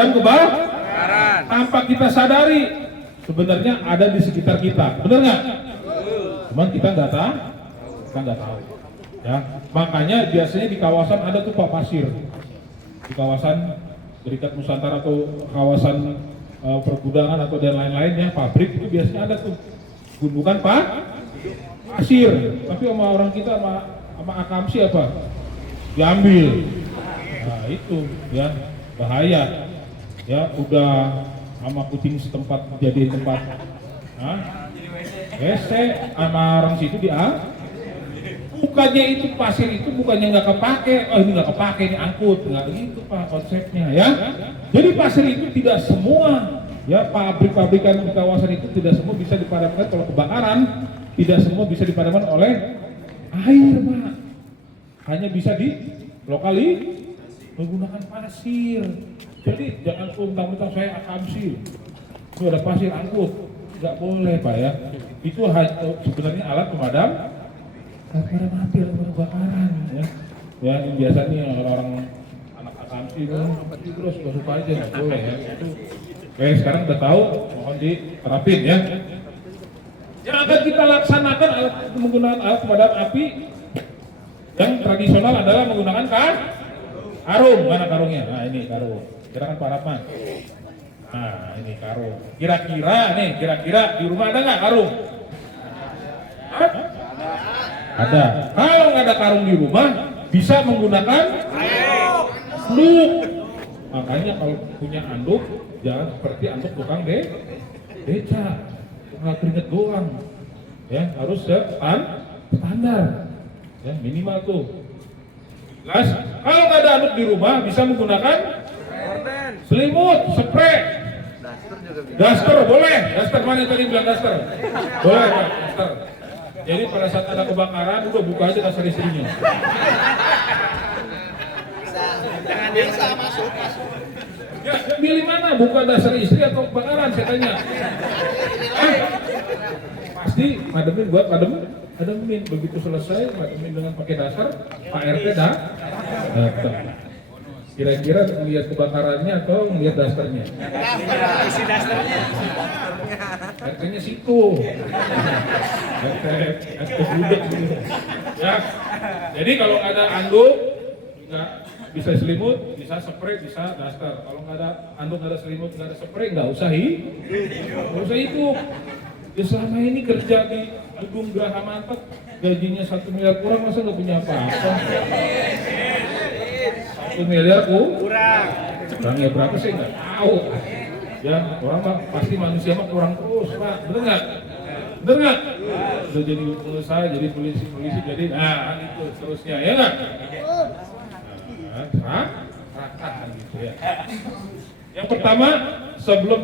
dan kebakaran tanpa kita sadari sebenarnya ada di sekitar kita, benar nggak? Cuman kita nggak tahu, ya. Makanya biasanya di kawasan ada tuh Pak pasir, di kawasan Berikat Nusantara atau kawasan pergudangan atau dan lain-lainnya, pabrik itu biasanya ada tuh gundukan pasir, tapi sama orang kita sama akamsi apa diambil. Nah itu ya bahaya ya, udah sama kucing setempat jadi tempat WC sama orang situ bukannya itu pasir itu bukannya nggak kepake, ini nggak kepake, ini angkut, nggak gitu Pak konsepnya ya. Jadi pasir itu tidak semua ya, pabrik-pabrikan di kawasan itu tidak semua bisa dipadamkan. Kalau kebakaran tidak semua bisa dipadamkan oleh air Pak, hanya bisa di lokali menggunakan pasir. Jadi jangan mentang-mentang saya akamsi itu ada pasir angkut, nggak boleh Pak ya. Itu sebenarnya alat pemadam api atau kebakaran ya. Ya ini biasanya orang-orang anak akamsi itu terus suka aja, nggak boleh ya. Itu sekarang udah tahu, mohon diterapin ya. Yang akan kita laksanakan menggunakan alat pemadam api yang tradisional adalah menggunakan karung. Mana karungnya? Nah ini karung. Kira-kira Pak Rahman. Nah ini karung. Kira-kira di rumah ada nggak karung? Ada. Kalau nggak ada karung di rumah, bisa menggunakan anduk. Makanya kalau punya anduk, jangan seperti anduk tukang beca, nggak keringet doang. Ya harus standar. Ya minimal tuh. Jelas. Kalau nggak ada anduk di rumah, bisa menggunakan selimut, spray, daster boleh. Daster mana tadi bilang daster? Boleh Pak, daster. Jadi pada saat ada kebakaran, udah buka aja daster istrinya. Jangan bisa masuk. Ya, pilih mana? Buka dasar istri atau kebakaran? Saya tanya. Pasti mademin buat mademin. Begitu selesai, mademin dengan pakai dasar, Pak RT datang. Kira-kira melihat kebakarannya atau melihat dasternya? Isi dasternya. RT-nya situ. RT budek gitu. Ya. Jadi kalau ada anduk, nggak bisa selimut, bisa spray, bisa daster. Kalau nggak ada anduk, nggak ada selimut, nggak ada spray, nggak usah itu. Ya selama ini kerja di gedung Geraha Mantap, gajinya 1 miliar kurang, masa nggak punya apa-apa? 1 miliar kurang. Kurangnya berapa sih nggak tahu. Ya orang mah pasti manusia mah kurang terus Pak, bener nggak? Udah jadi pengusaha, jadi polisi, jadi itu seterusnya ya nggak? Rata gitu ya. Yang pertama, sebelum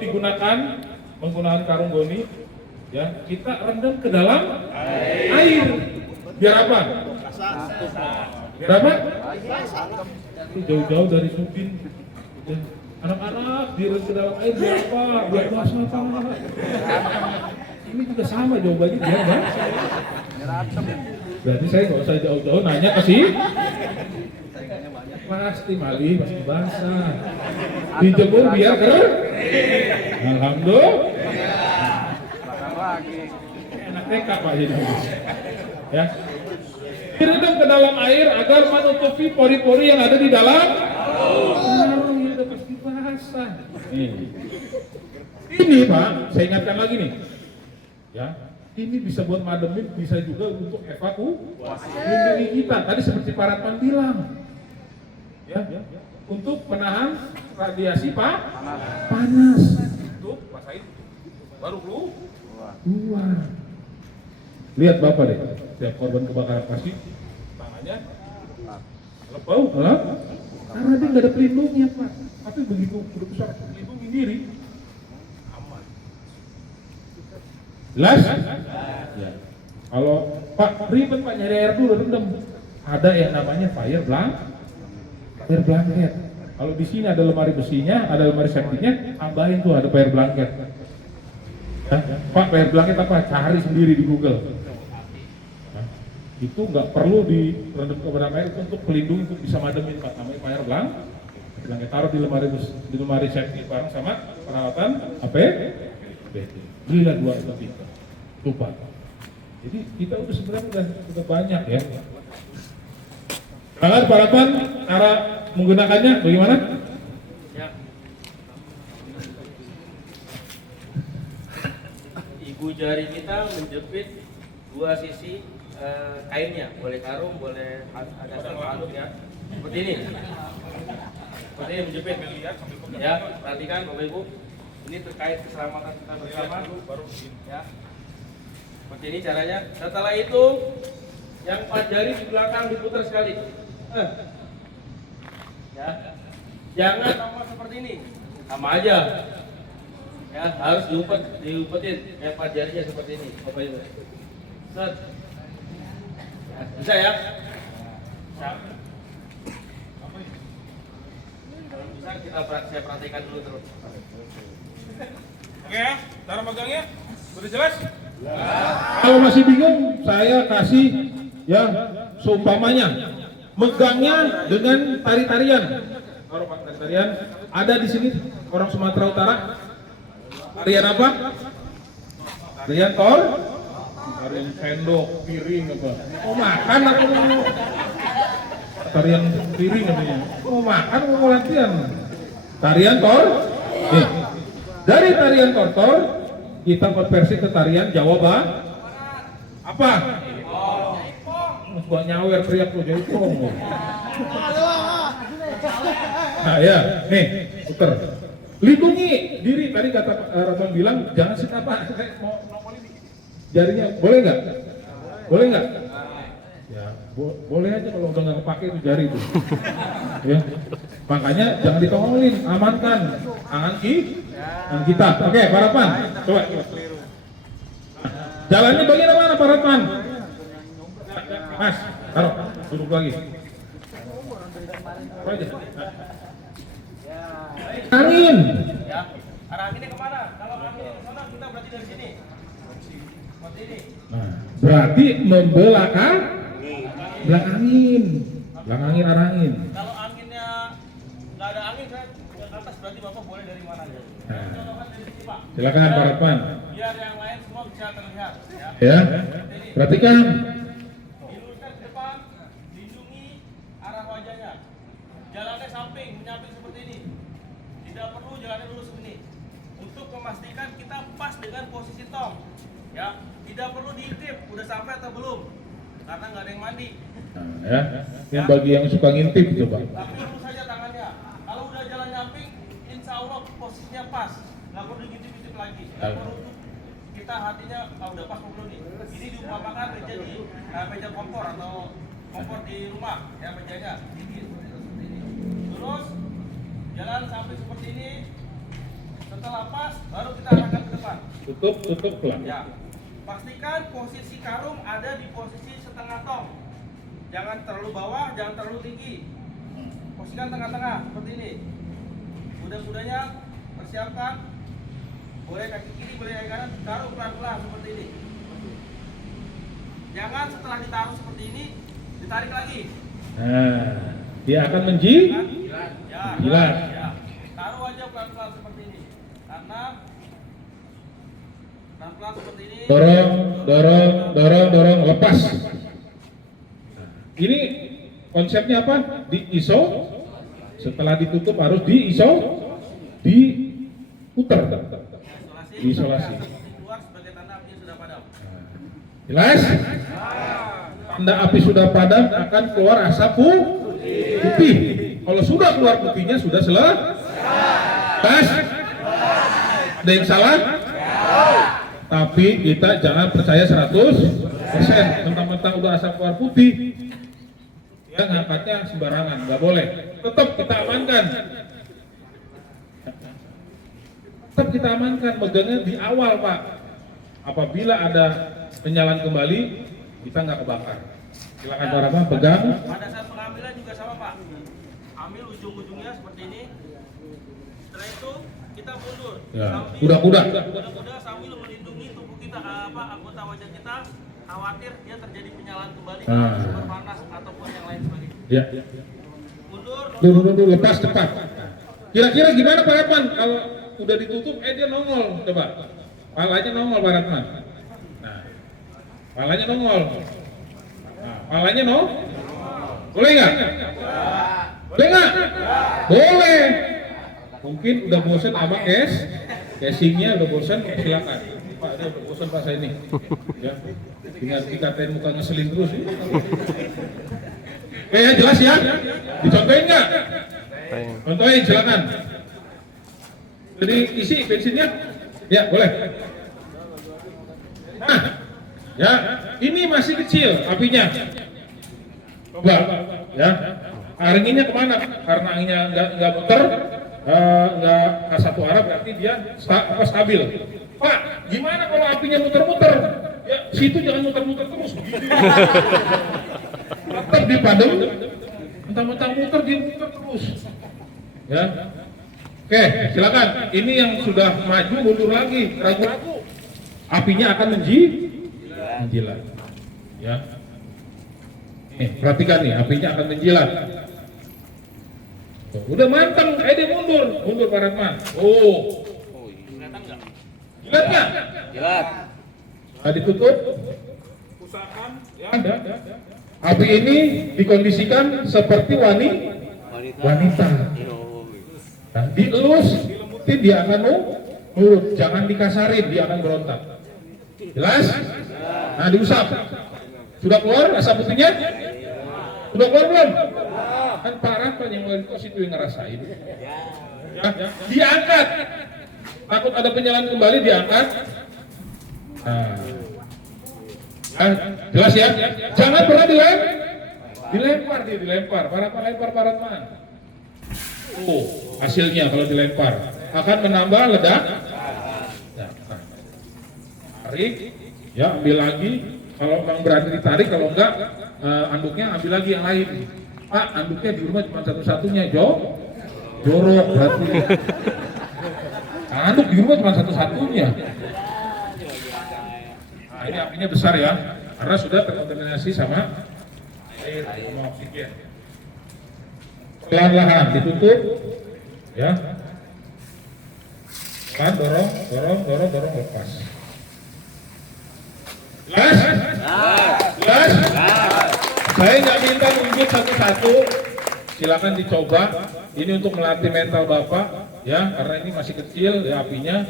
menggunakan karung goni, ya kita rendam ke dalam air. Biar apa? Biar apa? Itu jauh-jauh dari Supin. Anak-anak direndam ke dalam air biar apa? Biar basah Pak. Ini juga sama jawabannya, biar basah. Berarti saya nggak usah jauh-jauh nanya ke sini. Pasti malih, pasti basah. Dijemur biar kering. Alhamdulillah. Enak TK Pak jadi. Ya. Direndam ke dalam air agar menutupi pori-pori yang ada di dalam. Ya udah pasti basah. Ini Pak, saya ingatkan lagi nih. Ya. Ini bisa buat mademin, bisa juga untuk evakuasi. Lindungi kita. Tadi seperti Pak Ratman bilang. Ya, untuk menahan radiasi panas. Tuh, pasain. Baru keluar. Lihat Bapak deh, setiap korban kebakaran pasti tangannya lepau, karena dia nggak ada pelindungnya Pak. Tapi begitu besar melindungi diri, aman. Jelas? Ya. Kalau Pak ribet Pak nyari air dulu rendam, ada yang namanya fire blanket. Kalau di sini ada lemari besinya, ada lemari safety-nya, tambahin tuh ada fire blanket. Pak, fire blanket apa? Cari sendiri di Google. Itu nggak perlu direndam ke dalam air, itu untuk pelindung, untuk bisa mademin Pak, namanya fire Bilangnya taruh di lemari safety bareng sama peralatan APBD. Belilah 2 itu kita. Lupa. Jadi kita udah sebenarnya udah banyak ya. Alat peralatan cara menggunakannya bagaimana? Ya. Ibu jari kita menjepit 2 sisi kainnya, boleh karung, boleh ada handuk ya. Seperti ini. Seperti ini menjepit. Ya, perhatikan Bapak Ibu. Ini terkait keselamatan kita bersama. Ya. Seperti ini caranya. Setelah itu yang 4 jari di belakang diputar sekali. Ya. Jangan sama seperti ini. Sama aja. Ya, harus diumpetin yang 4 jarinya seperti ini, Bapak Ibu. Set. Ya, bisa ya? Bisa. Kalau bisa saya perhatikan dulu terus. Oke ya, cara megangnya sudah jelas? Kalau masih bingung, saya kasih ya seumpamanya megangnya dengan tari-tarian. Kalau Pak tari-tarian ada di sini orang Sumatera Utara. Tarian apa? Tarian tor? Tarian sendok, piring apa? Mau makan atau mau tarian piring namanya? Mau makan atau mau latihan? Tarian tor? Nih. Dari tarian tor kita konversi ke tarian Jawa apa? Gua nyawer teriak tuh jadi pong. Nah ya, nih puter. Lindungi diri, tadi kata Raton bilang jangan apa, saya mau nongolin jarinya, boleh nggak? Boleh nggak? Ya, boleh aja kalau udah nggak kepake itu jari itu. Ya, makanya jangan ditongolin, amankan tangan kita. Oke, Pak Ratman, coba. Jalannya bagian mana Pak Ratman? Mas, taruh, duduk lagi. Apa aja? Angin. Ya, arah anginnya kemana? Kalau anginnya ke sana, kita berarti dari sini. Seperti ini. Nah, berarti membelakang angin. Belakang angin, arah angin. Kalau anginnya nggak ada angin, saya ke atas berarti Bapak boleh dari mana aja. Nah, Contohkan dari sini Pak. silakan Pak Ratman. Biar yang lain semua bisa terlihat. Ya. Ya, perhatikan. Diluruskan ke depan, lindungi arah wajahnya. Jalannya samping, menyamping seperti ini. Tidak perlu jalannya lurus begini. Untuk memastikan kita pas dengan posisi tong. Ya, tidak perlu diintip, udah sampai atau belum. Karena nggak ada yang mandi. Nah, ya, ini bagi yang suka ngintip coba. Tapi lurus saja tangannya. Kalau udah jalan nyamping, insya Allah posisinya pas. Nggak perlu diintip-intip lagi. Nggak perlu kita hatinya, udah pas belum nih. Ini diumpamakan menjadi meja kompor atau kompor di rumah, ya mejanya. Ini seperti ini. Terus jalan sampai seperti ini. Setelah pas, baru kita arahkan ke depan. Tutup pelan. Ya. Pastikan posisi karung ada di posisi setengah tong. Jangan terlalu bawah, jangan terlalu tinggi. Posisikan tengah-tengah seperti ini. Kuda-kudanya persiapkan. Boleh kaki kiri, boleh kaki kanan. Taruh pelan-pelan seperti ini. Jangan setelah ditaruh seperti ini ditarik lagi. Nah, dia akan menjilat. Ya. Taruh aja pelan-pelan seperti ini. Karena pelan-pelan seperti ini. Dorong, lepas. Ini konsepnya apa? Di ISO. Setelah ditutup harus di ISO, diputar, diisolasi. Keluar sebagai tanda apinya sudah padam. Jelas? Tanda api sudah padam akan keluar asap putih. Kalau sudah keluar putihnya sudah selesai. Ada yang salah? Tapi kita jangan percaya 100%. Mentang-mentang udah asap keluar putih, ya ngangkatnya sembarangan, nggak boleh. Tetap kita amankan. Tetap kita amankan, megangnya di awal Pak. Apabila ada penyalaan kembali, kita nggak kebakar. Silakan Pak Rama, pegang. Pada saat pengambilan juga sama Pak. Ambil ujung-ujungnya seperti ini. Setelah itu kita mundur. Ya, Sambil- kuda-kuda. Kuda-kuda sambil melindungi tubuh kita, anggota wajah kita. Khawatir dia terjadi penyalaan kembali, Ah. sumber panas ataupun yang lain sebagainya. Ya. Mundur, Dulu lepas cepat. Kira-kira gimana Pak Ratman kalau udah ditutup dia nongol coba. Palanya nongol Pak Ratman. Nah, palanya nongol. Nah, palanya boleh nggak? Boleh nggak? Boleh. Mungkin udah bosan sama casingnya udah bosan, silakan. Pak, dia udah bosan Pak saya ini. Ya, tinggal dikatain muka ngeselin terus. Oke ya, jelas ya? Dicontohin nggak? Contohin, silakan. Jadi isi bensinnya, ya boleh. Nah, ya ini masih kecil apinya. Coba, ya. Anginnya kemana? Karena anginnya nggak muter, nggak satu arah, berarti dia stabil. Pak, gimana kalau apinya muter-muter? Ya, situ jangan muter-muter terus. Tetap dipadam, mentang-mentang muter dia muter terus. Ya, oke, silakan. Ini yang sudah maju mundur lagi, ragu-ragu. Apinya akan menjilat. Ya, perhatikan nih, apinya akan menjilat. Udah manteng, dia mundur Pak Ratman. Kelihatan nggak? Jilat nggak? Jilat. Nah, ditutup. Usahakan, ya. Api ini dikondisikan seperti wanita. Nah, dielus, dilembutin dia akan nurut. Jangan dikasarin, dia akan berontak. Jelas? Nah, diusap. Sudah keluar asap putihnya? Sudah keluar belum? Kan Pak Ratman yang wali kos itu yang ngerasain. Ya, diangkat. Takut ada penyalaan kembali, diangkat. Nah, jelas ya? Jangan pernah dilempar. Pak Ratman lempar Pak Ratman. Hasilnya kalau dilempar akan menambah ledak. Nah, tarik, ya ambil lagi. Kalau memang berani ditarik, kalau enggak anduknya ambil lagi yang lain. Pak, anduknya di rumah cuma satu-satunya, jorok berarti. Anduk di rumah cuma satu-satunya. Nah, ini apinya besar ya, karena sudah terkontaminasi sama air, sama oksigen. Pelan-pelan ditutup, ya. Pelan, dorong, lepas. Jelas? Saya nggak minta nunjuk satu-satu, silakan dicoba. Ini untuk melatih mental Bapak, ya, karena ini masih kecil ya apinya.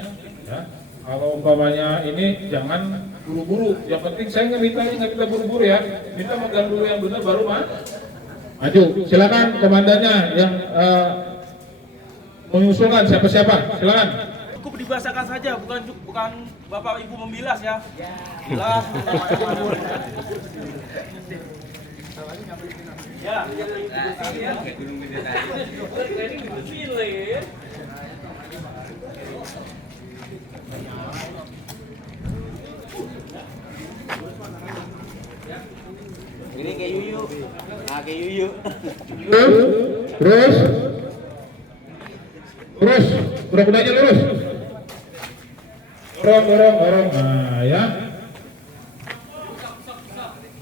Ya. Kalau umpamanya ini jangan buru-buru. Yang penting saya nggak minta buru-buru ya. Minta megang dulu yang benar baru maju. Silakan komandannya yang mengusulkan siapa-siapa. Silakan. Cukup dibahasakan saja, bukan Bapak Ibu membilas ya. Bilas. Ya. Ini kayak yuyu. Nah, kayak yuyu. Terus, kuda-kudanya lurus. Dorong. Nah, ya.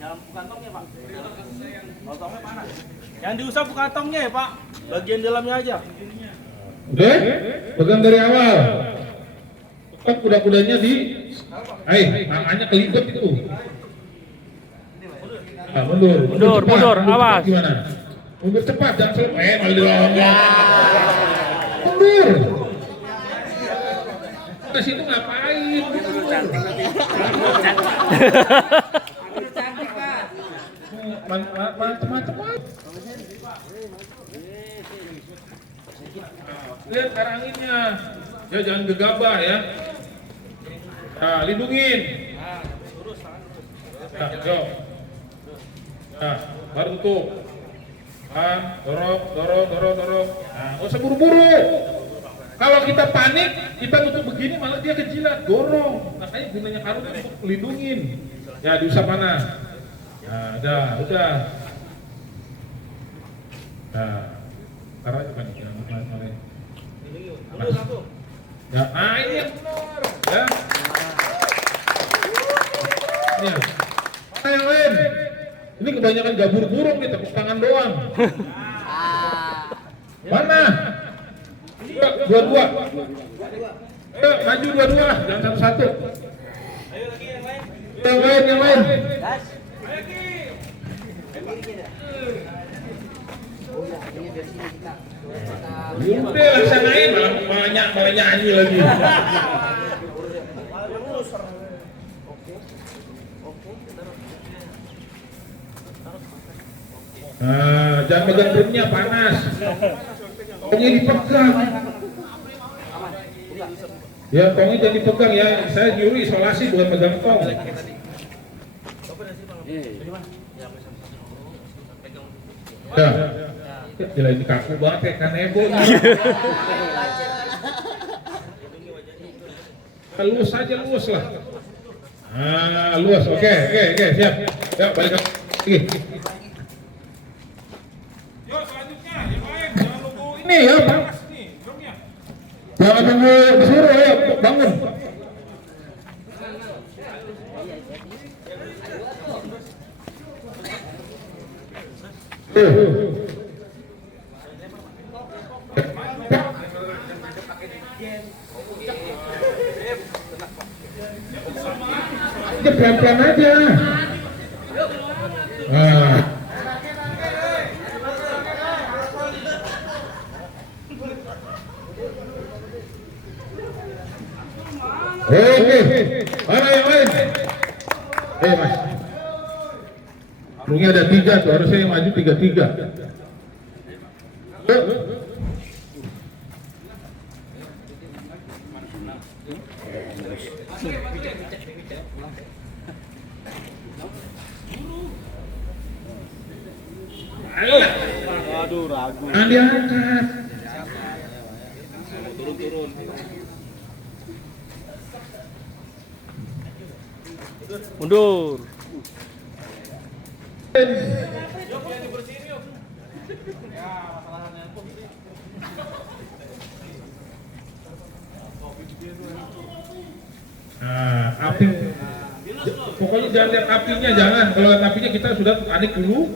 Dalam kantongnya Pak. Kantongnya panas. Yang diusap kantongnya ya Pak. Bagian dalamnya aja. Udah, pegang dari awal. Tetap kuda-kudanya tangannya kelibet itu. Nah, mundur, awas. Gimana? Mundur cepat, jangan selesai. Mundur. Ke situ ngapain? Macam-macam. Lihat karanginnya. Ya jangan gegabah ya. Nah, lindungin. Nah, jauh. Nah, baru tutup. Dorong. Nah, nggak usah buru-buru. Kalau kita panik, kita tutup begini malah dia kejilat, dorong. Makanya gunanya karung untuk melindungin. Ya, diusap panas. Nah, udah. Nah, taruh aja kan ini. Ya, ini yang benar. Ya. Ini. Mana yang lain? Ini kebanyakan gabur burung nih, tepuk tangan doang. Mana? Dua-dua. Ayo, maju dua-dua, jangan satu-satu. Yang lain. Udah laksanain, malah nyanyi lagi. Nah, jangan pegang drumnya panas. Tongnya dipegang. Ya, tongnya jangan dipegang ya. Saya nyuruh isolasi bukan pegang tong. Ya, gila ini kaku banget ya kanebo. Luas aja luas lah. Ah, luas. Oke, siap. Ya, balik lagi. Yuk selanjutnya, yang lain jangan nunggu Ini ya, Bang. nih, drumnya. Jangan nunggu disuruh ya, bangun. Pelan-pelan aja. Ah. Oke, mana yang lain? Mas. Rungnya ada 3 tuh, harusnya yang maju 3-3. Aduh, ragu. Jangan diangkat. Turun. Mundur. Nah, api. Pokoknya jangan lihat apinya, jangan. Kalau lihat apinya kita sudah panik dulu.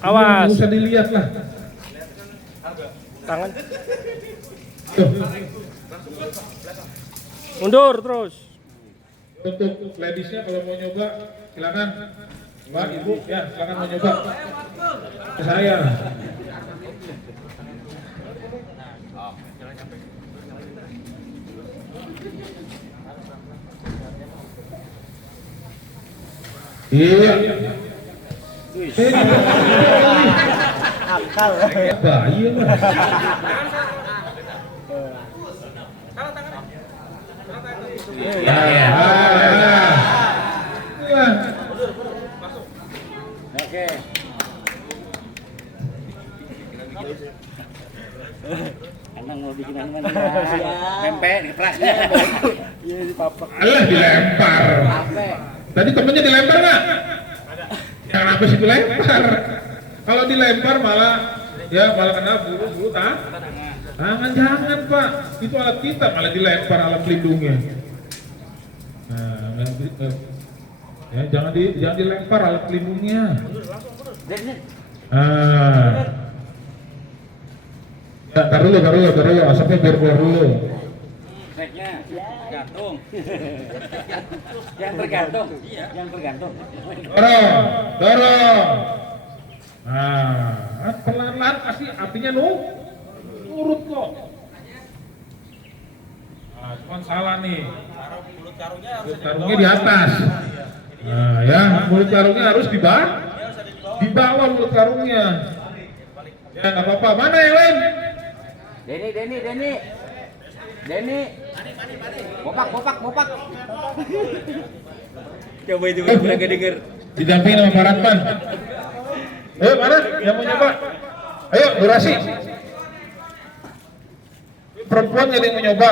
Awas. Nggak usah dilihat lah. Tangan. Tuh. Mundur terus. Untuk ladiesnya kalau mau nyoba, silakan. Mbak, Ibu, ya silakan mau nyoba. Ke saya. Iya. Akal. Bahaya mas. Oke. Emang mau bikin mana? Pempek di kerasnya. Iya di papak. Alah dilempar. Tadi temennya dilempar nggak? Kenapa sih dilempar? Kalau dilempar malah kena bulu tangan jangan Pak. Itu alat kita malah dilempar alat pelindungnya. Nah, ya jangan dilempar alat pelindungnya. Ya, taruh dulu, asapnya biar keluar dulu. Treknya gantung. Yang tergantung. Yang tergantung. Dorong. Nah, pelan-pelan pasti apinya nurut kok. Nah, cuman salah nih. Mulut karungnya Mulut karungnya di atas. Nah, ya, mulut karungnya harus di bawah mulut karungnya. Ya, nggak apa-apa. Mana yang lain? Denny. Mopak. Coba itu mereka denger. Didampingi sama Pak Ratman. Ayo, mana yang mau nyoba? Ayo, durasi. Perempuan jadi yang mau nyoba.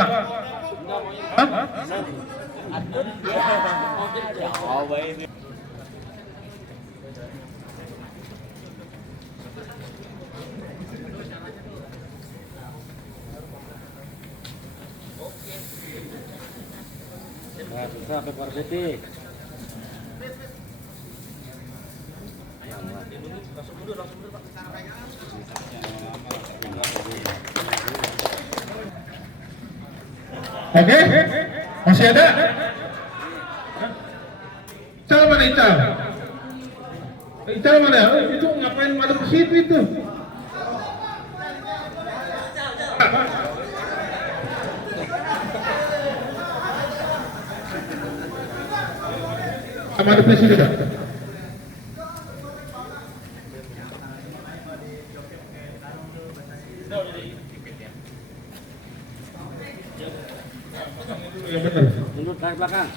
Hah? Coba ini. Nah, susah sampai keluar putih. Langsung mundur Pak. Oke? Masih ada? Ical mana Ical? Ical mana? Oh, itu ngapain madep ke situ itu? Madep ke situ dah. Yang benar. Mundur dari belakang.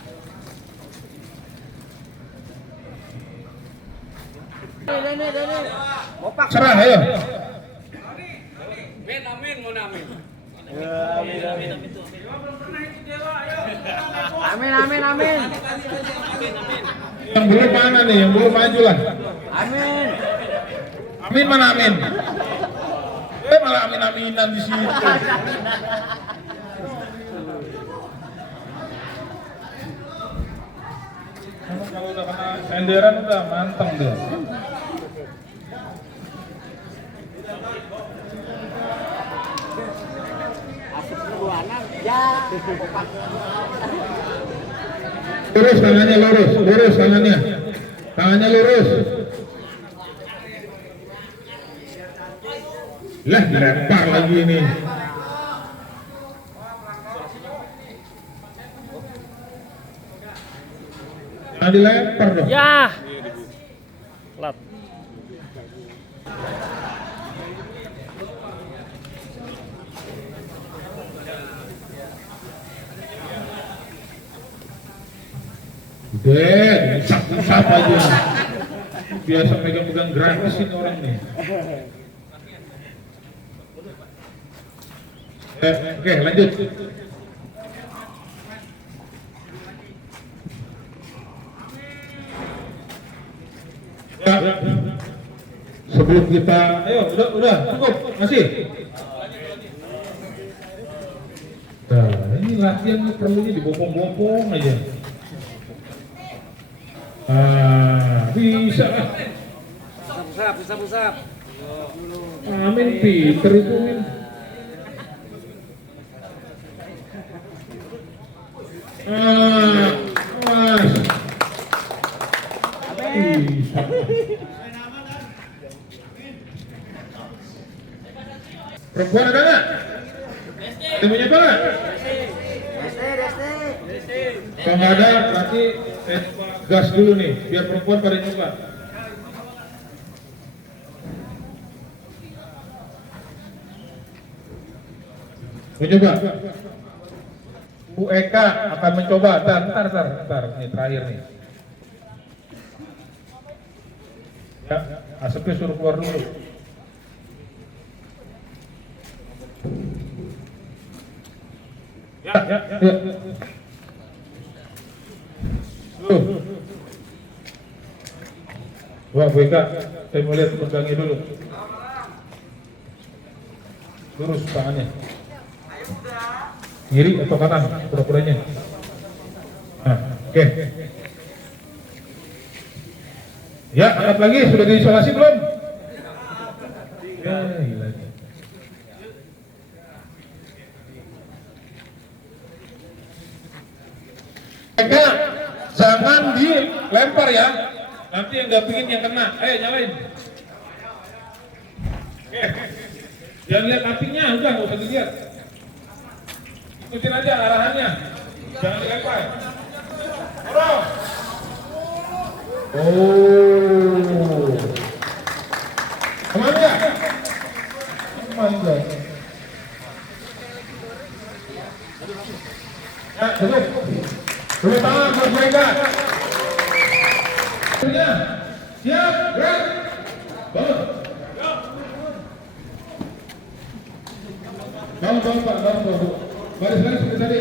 Opak. Serah ayo. Amin, mau amin. Amin. Yang belum mana nih? Yang belum maju lah. Amin. Amin mana amin? Malah amin-aminan di situ. Kalau udah kena senderan udah manteng deh. Asap berwarna ya. Opak. Lurus tangannya, lurus tangannya. Tangannya lurus. Lah, dilempar lagi ini. Jangan dilempar dong. Ya. Lat. Udah, usap aja. Biasa pegang-pegang gratis ini orang nih. Oke, lanjut. Ya. Sebelum kita, ayo, udah, cukup, masih. Nah, ini latihan perlunya dibopong-bopong aja. Bisa. Pusap. Amin, pinter itu. Min. Mas. Bisa. Perempuan ada nggak? Ada punya apa nggak? Kalau nggak ada, berarti gas dulu nih, biar perempuan pada nyoba. Mencoba. Bu Eka akan mencoba. Ntar. Ini terakhir nih. Ya, asapnya suruh keluar dulu. Ya. Tuh. Wah, Bu Eka, saya mau lihat pegangnya dulu. Lurus tangannya. Kiri atau kanan, pura-puranya. Nah, oke. Ya, angkat lagi. Sudah diisolasi belum? Ya, gila. Eka, jangan dilempar ya. Nanti yang nggak pingin yang kena. Ayo nyalain. Oke. Jangan lihat apinya, udah nggak usah dilihat. Ikutin aja arahannya. Jangan dilempar. Dorong. Oh. Aman ya? Aman ya. Ya, duduk. Duduk tangan buat mereka. Siap, gerak. Bangun. Bangun, Pak. Bangun. Baris seperti tadi.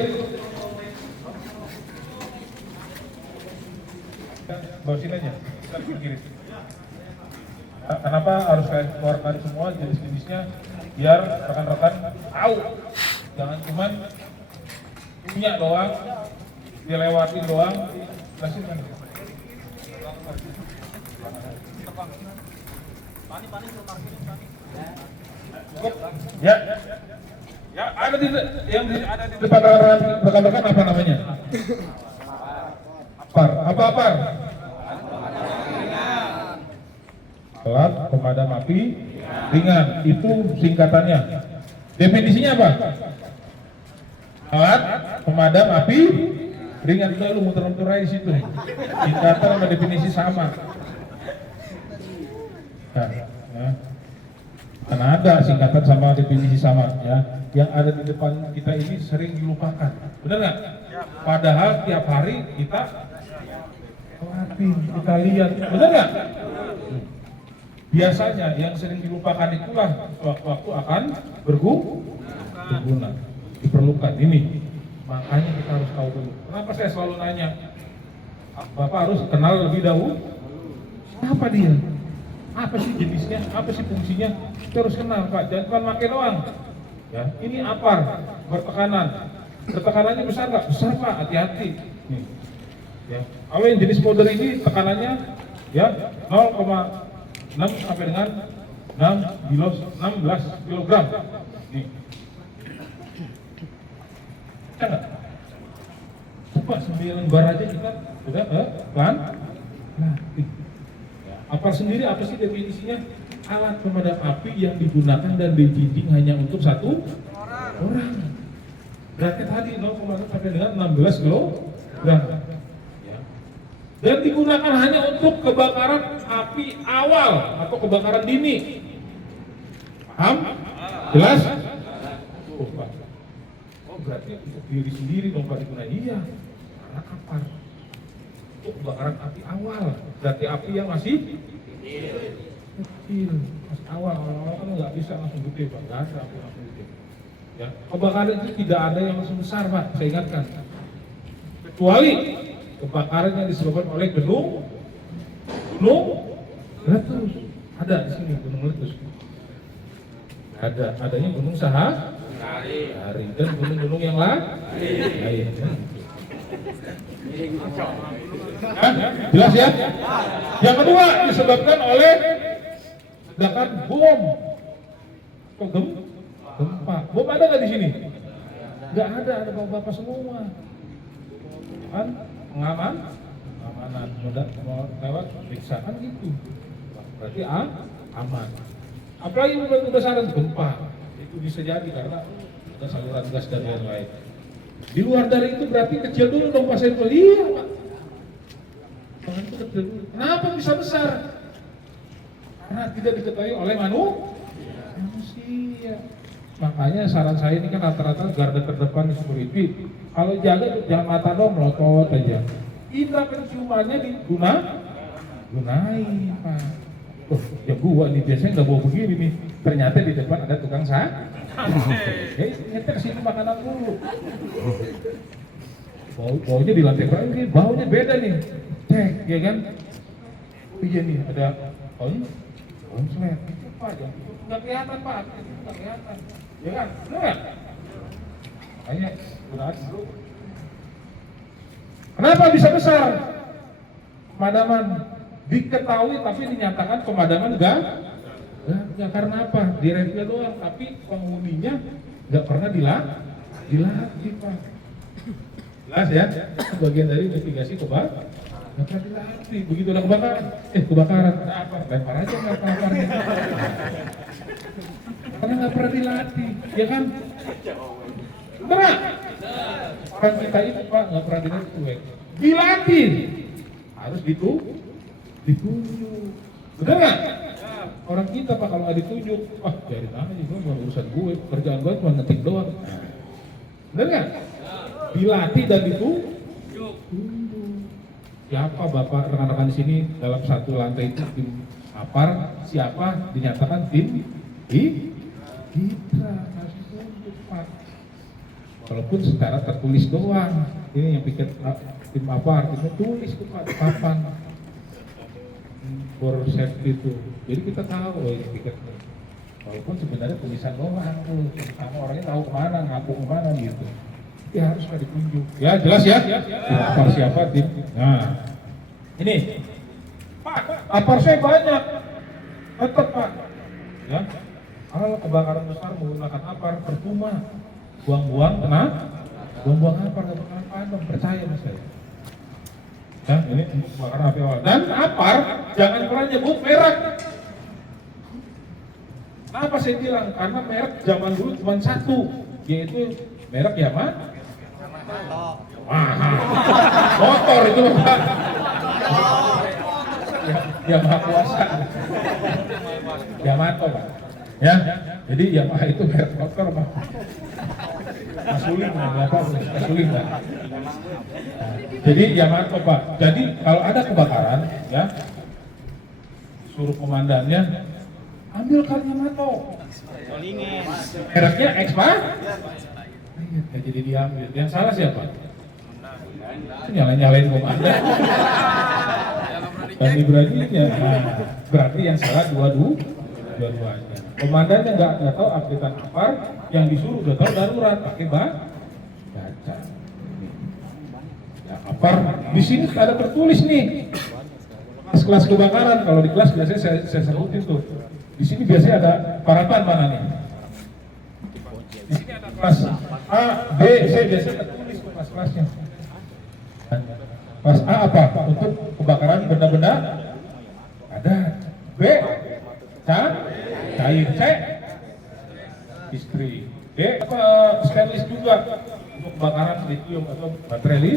Bawa sini aja. Kiri. Kenapa harus kalian keluarkan semua jenis-jenisnya biar rekan-rekan tahu. Jangan cuman punya doang, dilewatin doang, jelasin kan. Ya. Ya, Ada di yang ada di depan rekan-rekan apa namanya? Apa apar? Alat pemadam api ringan, itu singkatannya. Definisinya apa? Alat pemadam api ringan. Udah lu muter-muter aja di situ. Singkatan sama definisi sama. Nah, ya. Karena ada singkatan sama definisi sama ya. Yang ada di depan kita ini sering dilupakan. Benar nggak? Padahal tiap hari kita latih, kita lihat. Benar nggak? Biasanya yang sering dilupakan itulah waktu akan berguna, diperlukan ini. Makanya kita harus tahu dulu. Kenapa saya selalu nanya? Bapak harus kenal lebih dahulu. Apa dia? Apa sih jenisnya? Apa sih fungsinya? Kita harus kenal, Pak. Jangan cuma pakai doang. Ya, ini apar bertekanan. Tekanannya besar nggak? Besar, Pak. Hati-hati. Nih. Ya. Kalau yang jenis powder ini tekanannya ya 0,6 sampai dengan 16 kilogram. Nih. Enggak? Coba 9 lembar aja kita sudah kan? Nah, apar sendiri apa sih definisinya? Alat pemadam api yang digunakan dan dijinjing hanya untuk satu orang. Berarti tadi 0,6 sampai dengan 16 kilogram. Ya. Dan digunakan hanya untuk kebakaran api awal atau kebakaran dini. Paham? Jelas? Oh, Pak. Oh, berarti untuk diri sendiri dong Pak digunakan. Iya. Karena apar. Untuk kebakaran api awal. Berarti api yang masih kecil, masih awal kan nggak bisa langsung gede Pak, nggak ada api langsung gede. Ya, kebakaran itu tidak ada yang langsung besar Pak, saya ingatkan. Kecuali kebakaran yang disebabkan oleh gunung meletus. Ada di sini gunung meletus. Adanya gunung Sahari dan gunung-gunung yang lain. Jelas ya? Yang kedua disebabkan oleh ledakan bom. Kok gempa? Bom ada nggak di sini? Nggak ada bapak-bapak semua. Kan pengamanan mau lewat periksa kan gitu. Berarti aman. Apalagi besaran gempa itu bisa jadi karena ada saluran gas dan lain-lain. Di luar dari itu berarti kecil dulu dong Pak Saiful. Iya Pak. Kenapa bisa besar? Karena tidak diketahui oleh manusia. Makanya saran saya ini kan rata-rata garda terdepan security. Kalau jaga jangan mata dong melotot aja. Indra penciumannya gunain Pak. Oh ya gua nih biasanya nggak bawa begini nih. Ternyata di depan ada tukang nyetek sini makanan dulu. Baunya di lantai berapa ini? Baunya beda nih. Cek, ya kan? Iya nih ada konslet. Itu Pak, nggak kelihatan Pak. Itu nggak kelihatan. Ya kan? Benar? Makanya gunakan dulu. Kenapa bisa besar? Pemadaman diketahui tapi dinyatakan pemadaman enggak karena apa? Direknya doang, tapi penghuninya nggak pernah dilatih Pak. Jelas ya? Bagian dari investigasi kebakaran. Nggak pernah dilatih. Begitu ada kebakaran. Ada apa? Lempar aja nggak apa-apanya. Karena nggak pernah dilatih, ya kan? Benar? Orang kita itu Pak nggak pernah dilatih. Harus ditunjuk. Benar nggak? Orang kita Pak kalau nggak ditunjuk, biarin aja, gue bukan urusan gue, kerjaan gue cuma ngetik doang. Bener nggak? Dilatih dan ditunjuk. Siapa Bapak rekan-rekan di sini dalam satu lantai itu tim apar, siapa dinyatakan tim kita harus tunjuk Pak. Walaupun secara tertulis doang, ini yang pikir tim apar, kita tulis tuh Pak di papan. For safety itu, jadi kita tahu ini tiket. Walaupun sebenarnya tulisan doang tuh, sama orangnya tahu kemana, ngaku kemana gitu. Ya harus ditunjuk. Ya jelas ya. Apar siapa tim? Nah, ini Pak, apar saya banyak, tetap Pak. Ya, kalau kebakaran besar menggunakan apar percuma. buang-buang buang-buang apar, nggak bakalan padam, percaya mas saya. Ya, ini untuk kebakaran api awal. Dan apar jangan pernah nyebut merek. Kenapa saya bilang? Karena merek zaman dulu cuma satu, yaitu merek Yamaha. Motor itu Pak. Yamaha kuasa. Yamaha Pak. Ya, jadi Yamaha itu merek motor Pak. Masuling apa? Masuling Pak. Jadi Yamaha Pak. Jadi kalau ada kebakaran, ya, suruh komandannya ambilkan Yamaha. Mereknya X Pak. Nggak jadi diambil. Yang salah siapa? Nyalain komandan. Kami beraninya. Nah, berarti yang salah dua-duanya. Komandannya nggak tahu updatean apar, yang disuruh udah tahu darurat pakai baca. Ya, apar di sini ada tertulis nih. Kelas kebakaran, kalau di kelas biasanya saya sebutin tuh. Di sini biasanya ada parapan mana nih? Di sini ada kelas A, B, C biasanya tertulis tuh kelas-kelasnya. Kelas A apa? Untuk kebakaran benda-benda ada. B, cair. C, istri. D, stainless juga untuk kebakaran lithium atau baterai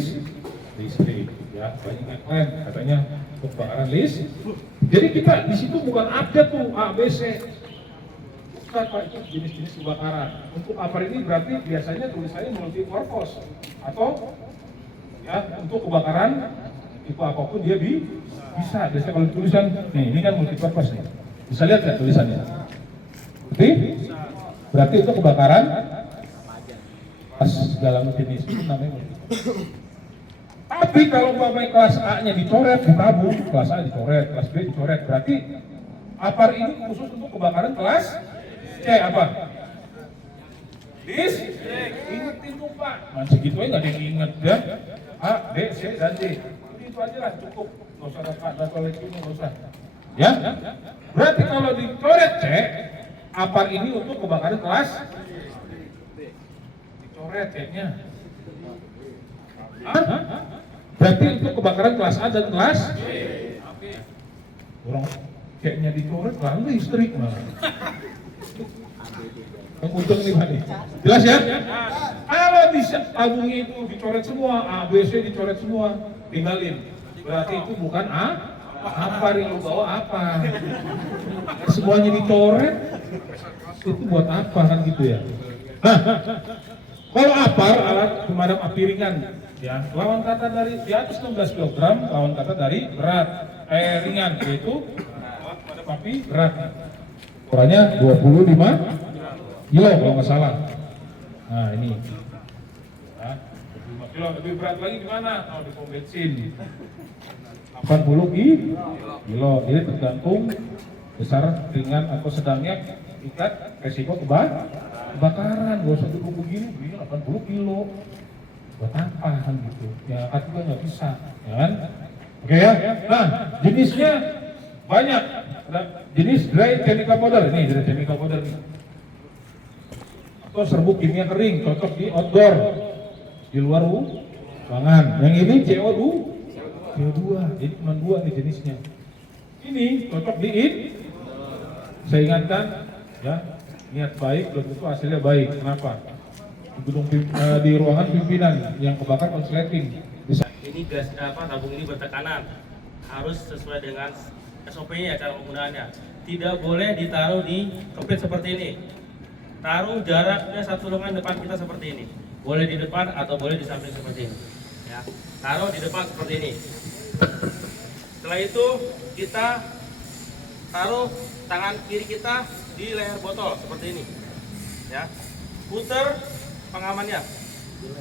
listrik. Ya, banyak keren katanya untuk kebakaran listrik. Jadi kita di situ bukan update tuh A, B, C. Bukan Pak, itu jenis-jenis kebakaran. Untuk apar ini berarti biasanya tulisannya multi purpose atau ya untuk kebakaran tipe apapun dia bisa. Biasanya kalau tulisan nih ini kan multi purpose nih. Bisa lihat nggak tulisannya? Berarti itu kebakaran pas segala jenis itu namanya multi purpose. Tapi kalau umpamanya kelas A-nya dicoret, ditabung, kelas A dicoret, kelas B dicoret, berarti apar ini khusus untuk kebakaran kelas C apa? Ingat itu Pak. Masih gitu aja nggak ada yang inget ya. A, B, C, dan D. Itu aja lah cukup. Nggak usah ada Pak, data lagi nggak usah. Ya? Berarti kalau dicoret C, apar ini untuk kebakaran kelas dicoret C-nya. Berarti untuk kebakaran kelas A dan kelas orang C-nya dicoret lalu listrik malah. Yang untung nih Pak nih. Jelas ya? Kalau bisa tabungnya itu dicoret semua, A, B, C dicoret semua, tinggalin. Berarti itu bukan A, apar yang lu bawa apa? Semuanya dicoret, itu buat apa kan gitu ya? Nah, kalau apar alat pemadam api ringan, ya lawan kata dari di atas 16 kg, lawan kata dari berat, ringan, yaitu alat pemadam api berat. Ukurannya 25 kilo kalau nggak salah. Nah ini, ya, 25 kilo lebih berat lagi gimana? Kalau di pom bensin 80 kilo. Jadi tergantung besar, ringan atau sedangnya tingkat resiko kebakaran. Gak usah dulu begini 80 kilo. Buat apa kan gitu? Ya kan juga nggak bisa, ya kan? Oke ya. Nah jenisnya banyak. Ada jenis dry chemical powder. Ini dry chemical powder nih. Atau serbuk kimia kering, cocok di outdoor, di luar ruangan. Yang ini CO2, jadi cuma 2 nih jenisnya. Ini cocok di saya ingatkan, ya niat baik belum tentu hasilnya baik. Kenapa? Di gedung di ruangan pimpinan yang kebakar konsleting. Ini gas tabung ini bertekanan, harus sesuai dengan SOP-nya cara penggunaannya. Tidak boleh ditaruh di keprit seperti ini. Taruh jaraknya 1 lengan depan kita seperti ini. Boleh di depan atau boleh di samping seperti ini. Ya, taruh di depan seperti ini. Setelah itu kita taruh tangan kiri kita di leher botol seperti ini. Ya, putar pengamannya.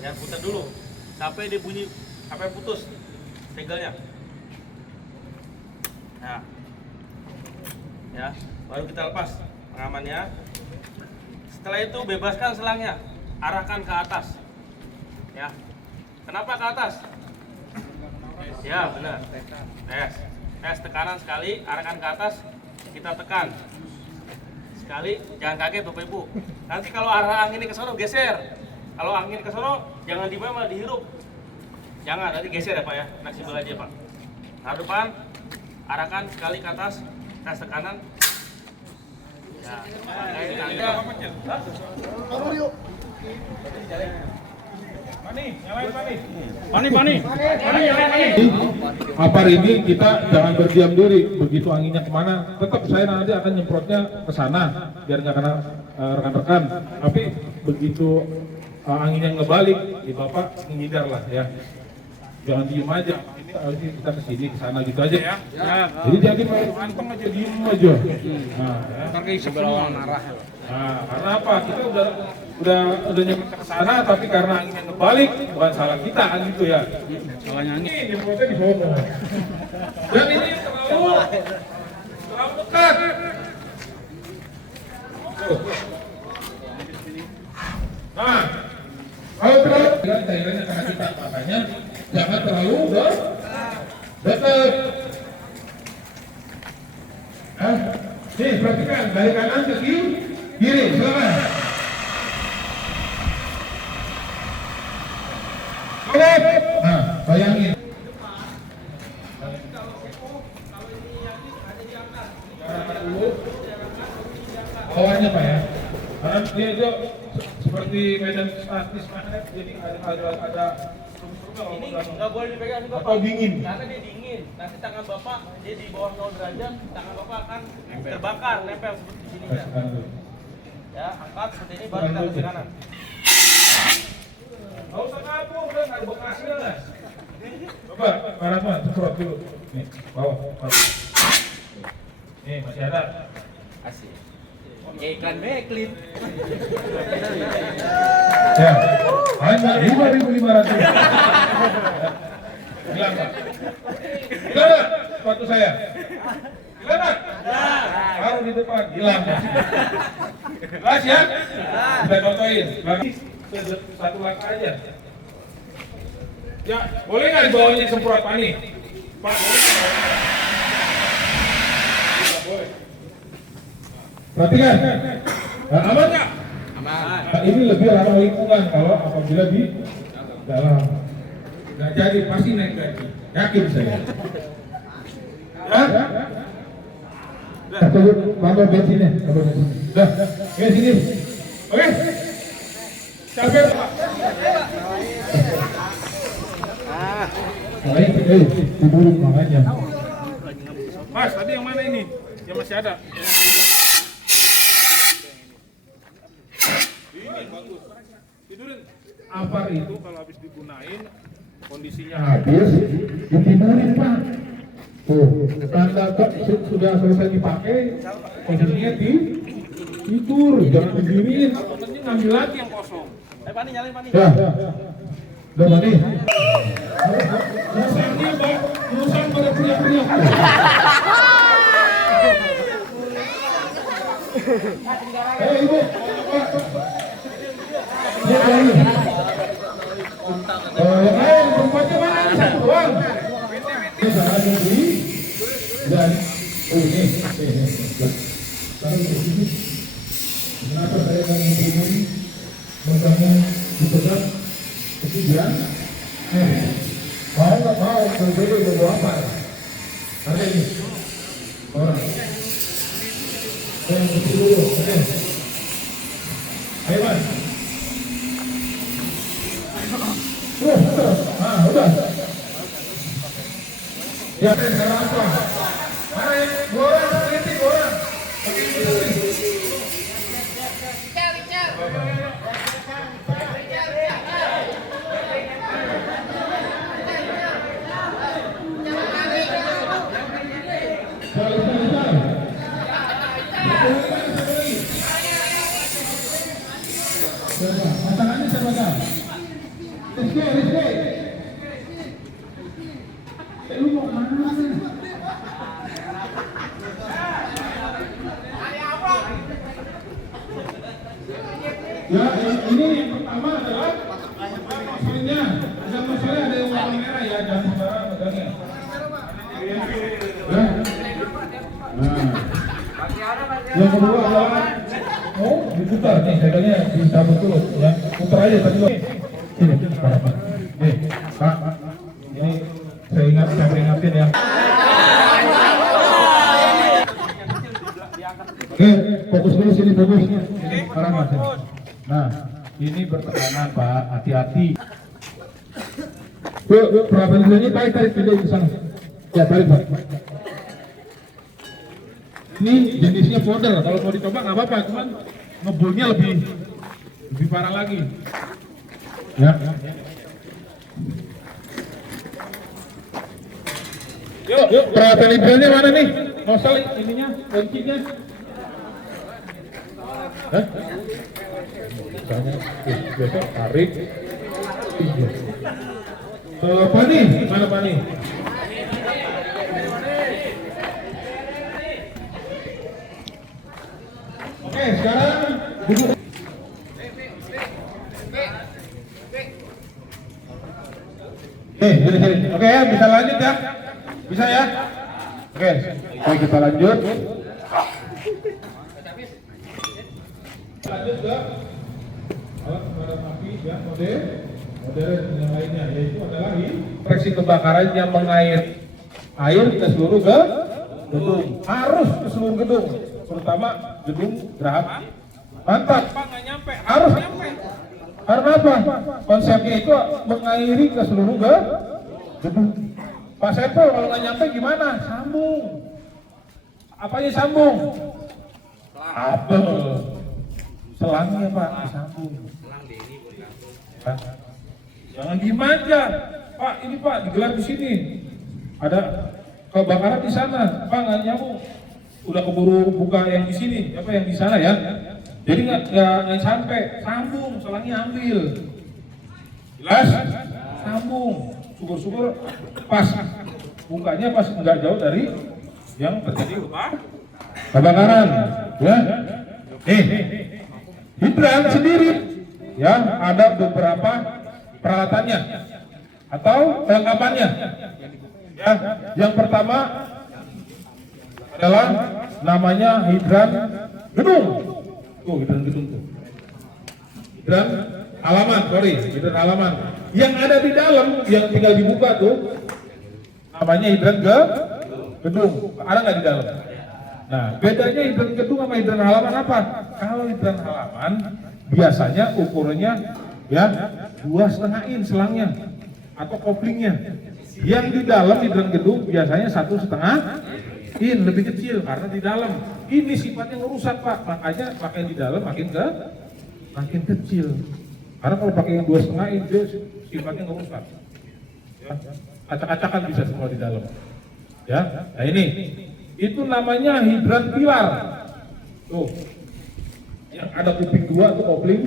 Ya, putar dulu sampai dia bunyi, sampai putus segelnya. Nah, ya, baru kita lepas pengamannya. Setelah itu bebaskan selangnya, arahkan ke atas. Ya, kenapa ke atas? Ya benar. Tes tekanan sekali, arahkan ke atas, kita tekan. Sekali, jangan kaget Bapak Ibu. Nanti kalau arah angin ini ke sana geser, Kalau angin ke sono jangan di bawah, malah dihirup. Jangan, nanti geser ya Pak ya. Fleksibel aja Pak. Arah depan, arahkan sekali ke atas, tes ke kanan. Ya, ini Anda. Pani. Apar ini kita jangan berdiam diri. Begitu anginnya kemana, tetap saya nanti akan nyemprotnya ke sana biar nggak kena rekan-rekan. Tapi begitu anginnya ngebalik, ya Bapak menghindar lah ya. Jangan diem aja. Ini kita ke sini ke sana gitu aja ya. Jadi jangan anteng aja, diem aja. Nah, ya. Nah, karena apa? Kita udah nyemprot ke sana, tapi karena anginnya ngebalik, bukan salah kita kan gitu ya. Salahnya angin. Ini nyemprotnya di sono. Dan ini terlalu dekat. Tuh. Nah, kalau terlalu cairannya karena kita, makanya jangan terlalu dekat. Nih perhatikan dari kanan ke kiri, silakan. Nah, bayangin. Bawahnya Pak ya. Karena dia itu seperti medan statis magnet, jadi ada Ini nggak boleh dipegang juga atau Pak. dingin. Karena dia dingin. Nanti tangan Bapak dia di bawah 0 derajat, tangan Bapak akan terbakar, nempel seperti di sini ya. Ya, angkat seperti ini baru kita ke kanan. Nggak usah ngapung, udah nggak ada bekasnya lah. Coba, Pak Rahman, semprot dulu. Nih, bawah. Nih, masih ada. Asik. Iklan Meklin. Ya, hanya 5.500. Hilang Pak. Hilang nggak sepatu saya? Hilang nggak? Taruh di depan, hilang. Jelas ya? Kita contohin. Lagi satu langkah aja. Ya, boleh nggak dibawanya semprot Pak nih? Pak, boleh nggak? Tidak boleh. Perhatikan. Nah, aman nggak? Aman. Nah, ini lebih ramah lingkungan kalau apabila di dalam. Nggak jadi pasti naik gaji. Yakin saya. Hah? Tambah bensinnya. Dah, ke sini. Oke. Capek Pak. Tidurin makanya. Mas, tadi yang mana ini? Yang masih ada? Ini bagus. Tidurin. Apar itu Kalau habis digunain, kondisinya habis ditidurin Pak. Tuh, tanda sudah selesai dipakai, posisinya tidur, jangan didiriin. penting ngambil lagi yang kosong. Pani, nyalain Pani. Ya, udah Pani. Musangnya Pak, musang pada punya-punya. Ibu, Pak. Tempatnya mana? Satu doang. Dan ini. Kenapa saya menghubungi membangun dipegang ketiduran? Mau nggak mau berbeda bawa apa? Ada ini orang. Yang betul dulu, oke. Ayo Mas. Udah. Ya, sekarang apa? Mana yang dua orang, kritik orang. Pasangannya siapa kan? Rizky. Lu mau kemana sih? Ya, ini yang pertama adalah masalahnya. Sama saya ada yang warna merah ya, jangan sembarangan megangnya. Ya. Nah. Yang kedua adalah diputar nih, segalnya dicabut dulu ya, putar aja tadi lo. Sini, Pak. Nih, Pak, ini saya peringatin ya. Oke, fokus dulu sini, fokus. Sini, sekarang Mas. Nah, ini bertekanan Pak, hati-hati. Yuk, perabot ini tarik dulu ke sana. Ya, tarik Pak. Ini jenisnya folder, kalau mau dicoba nggak apa-apa, cuman ngebulnya lebih parah lagi. Ya. Yuk, peralatan hidrannya mana nih? Nosal ininya, kuncinya. Hah? Misalnya, besok tarik. Iya. Pak nih, mana Pak nih? Oke, sekarang duduk. Sini. Oke ya, bisa lanjut ya? Bisa ya? Oke, kita lanjut. Lanjut ke alat pemadam api ya, model yang lainnya, yaitu adalah infeksi kebakaran yang mengalir air ke seluruh gedung, harus ke seluruh gedung, terutama gedung geraha. Mantap, harus nyampe. Karena apa? Konsepnya itu mengairi ke seluruh gedung. Pak Sepo kalau nggak nyampe gimana? Sambung. Apanya sambung? Apel. Selangnya Pak, disambung. Jangan diem aja. Pak, ini Pak digelar di sini. Ada kebakaran di sana. Pak nggak nyambung. Udah keburu buka yang di sini, apa yang di sana ya? Jadi nggak sampai, sambung, selangnya ambil. Jelas? Sambung. Syukur-syukur pas bukanya pas nggak jauh dari yang terjadi kebakaran. Ya. Hidran sendiri, ya ada beberapa peralatannya atau kelengkapannya. Ya, yang pertama adalah namanya hidran gedung. Tuh, hidran gedung tuh. Hidran halaman, hidran halaman. Yang ada di dalam, yang tinggal dibuka tuh, namanya hidran gedung. Ada nggak di dalam? Nah, bedanya hidran gedung sama hidran halaman apa? Kalau hidran halaman, biasanya ukurannya ya 2,5 in selangnya atau koplingnya. Yang di dalam hidran gedung biasanya 1,5 in, lebih kecil karena di dalam. Ini sifatnya ngerusak Pak, makanya pakai di dalam makin kecil. Karena kalau pakai yang 2,5 in dia sifatnya ngerusak. Ya, acak-acakan bisa semua di dalam. Ya, nah ini itu namanya hidran pilar. Tuh, yang ada kuping 2 atau kopling,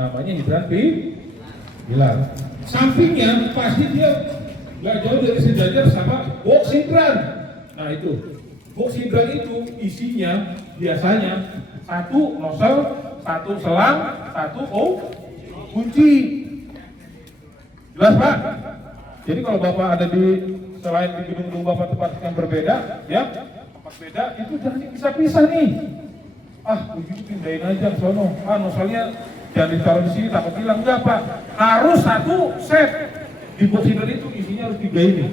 namanya hidran pilar. Sampingnya pasti dia nggak jauh dari sejajar sama box hidran. Nah itu, box hidran itu isinya biasanya 1 nosel, 1 selang, 1 kunci. Jelas Pak? Jadi kalau Bapak ada di selain di gedung-gedung Bapak tempat yang berbeda, ya tempat beda itu jangan dipisah-pisah nih. Begitu pindahin aja ke sono. Noselnya jangan ditaruh di sini takut hilang. Enggak Pak, harus 1 set. Di box hidran itu isinya harus 3 ini.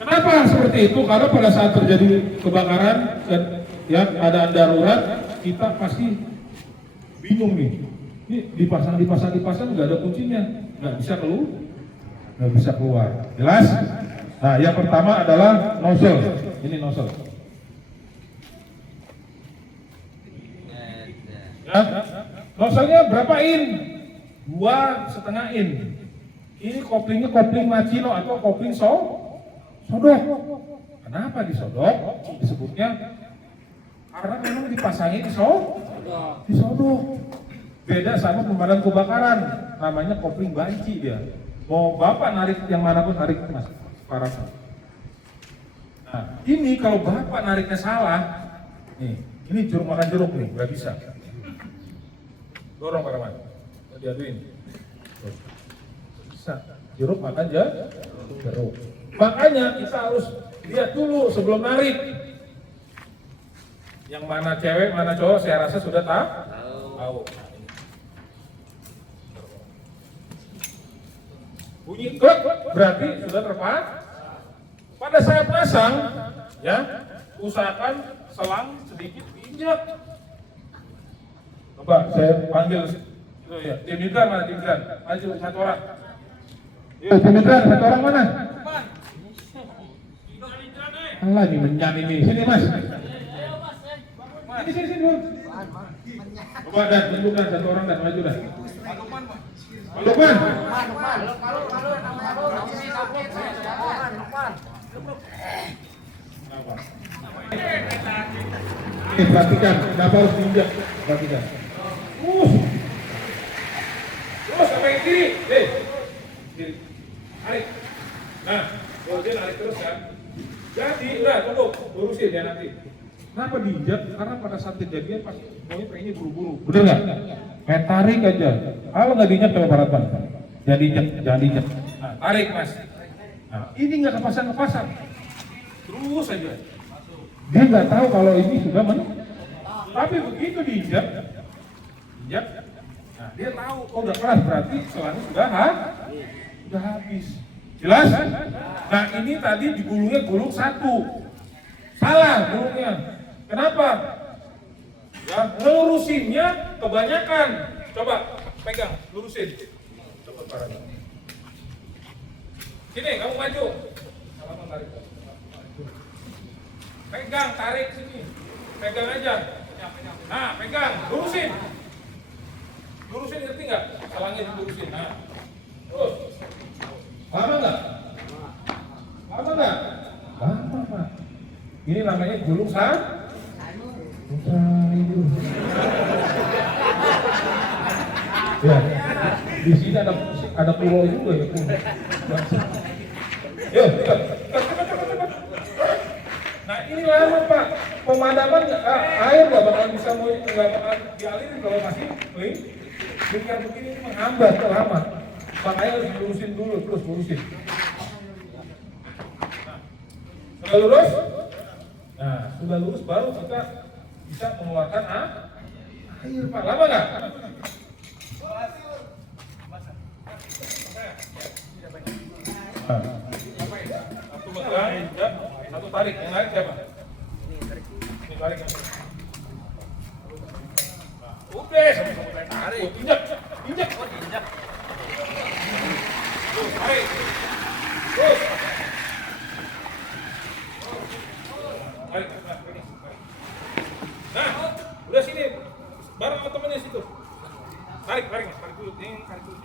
Kenapa seperti itu? Karena pada saat terjadi kebakaran dan ya keadaan darurat, kita pasti bingung nih. Ini dipasang nggak ada kuncinya, nggak bisa keluar. Jelas? Nah, yang pertama adalah nozzle. Ini nozzle. Ya, nozzle-nya berapa in? 2,5 in. Ini koplingnya kopling Machino atau kopling sodok. Kenapa disodok? Disebutnya karena memang dipasangin di sodok. Beda sama pemadam kebakaran, namanya kopling banci dia. Mau Bapak narik yang manapun narik Mas, parah. Nah, ini kalau Bapak nariknya salah, nih, ini jeruk makan jeruk nih, nggak bisa. Dorong Paraman, diaduin. Bisa, jeruk makan jeruk. Makanya kita harus lihat dulu sebelum narik. Yang mana cewek, mana cowok, saya rasa sudah tahu. Bunyi klek berarti sudah terpasang. Pada saat pasang, ya, usahakan selang sedikit diinjak. Coba saya panggil itu ya, tim migran mana tim migran? Maju satu orang. Yuk, tim migran satu orang mana? Allah ini menyan ini. Sini Mas. Sini dulu. Coba dan tunjukkan satu orang dan maju dah. Pak Lukman. Perhatikan, kenapa harus diinjak? Perhatikan. Terus sampai ke kiri. Kiri. Tarik. Nah, kemudian tarik terus kan. Jadi, udah tunggu, lurusin ya nanti. Kenapa diinjak? Karena pada saat kejadian pasti semuanya pengennya buru-buru. Bener nggak? Kayak tarik aja. Kalau nggak diinjak coba Pak Ratman. Jangan diinjak. Nah, tarik Mas. Nah, ini nggak kepasang. Terus aja. Dia nggak tahu kalau ini sudah tapi begitu diinjak, nah dia tahu, oh udah keras berarti selangnya sudah habis. Jelas? Nah ini tadi digulungnya gulung satu, salah gulungnya. Kenapa? Ya ngelurusinnya kebanyakan. Coba pegang, lurusin. Coba parahnya. Sini kamu maju. Sama tarik. Pegang, tarik sini. Pegang aja. Nah, pegang, lurusin. Lurusin ngerti nggak? Salangnya dilurusin. Nah, terus. Lama nggak? Lama, Pak. Ini namanya gulung ya, di sini ada pulau juga ya. Yuk, cepat. Nah ini lama Pak, pemadaman air nggak bakal bisa nggak bakal dialirin kalau masih lingkar begini menghambat lama. Makanya harus dilurusin dulu, terus lurusin. Nah, sudah lurus? Nah sudah lurus baru kita bisa mengeluarkan air Pak. Lama nggak? Nah. Satu megang, ya. Satu tarik, yang narik siapa? Ini tarik. Udah, sama-sama tarik. Injak. Terus, tarik. Terus. Tarik. Nah, udah sini. Bareng sama temennya situ. Tarik dulu. Tarik dulu.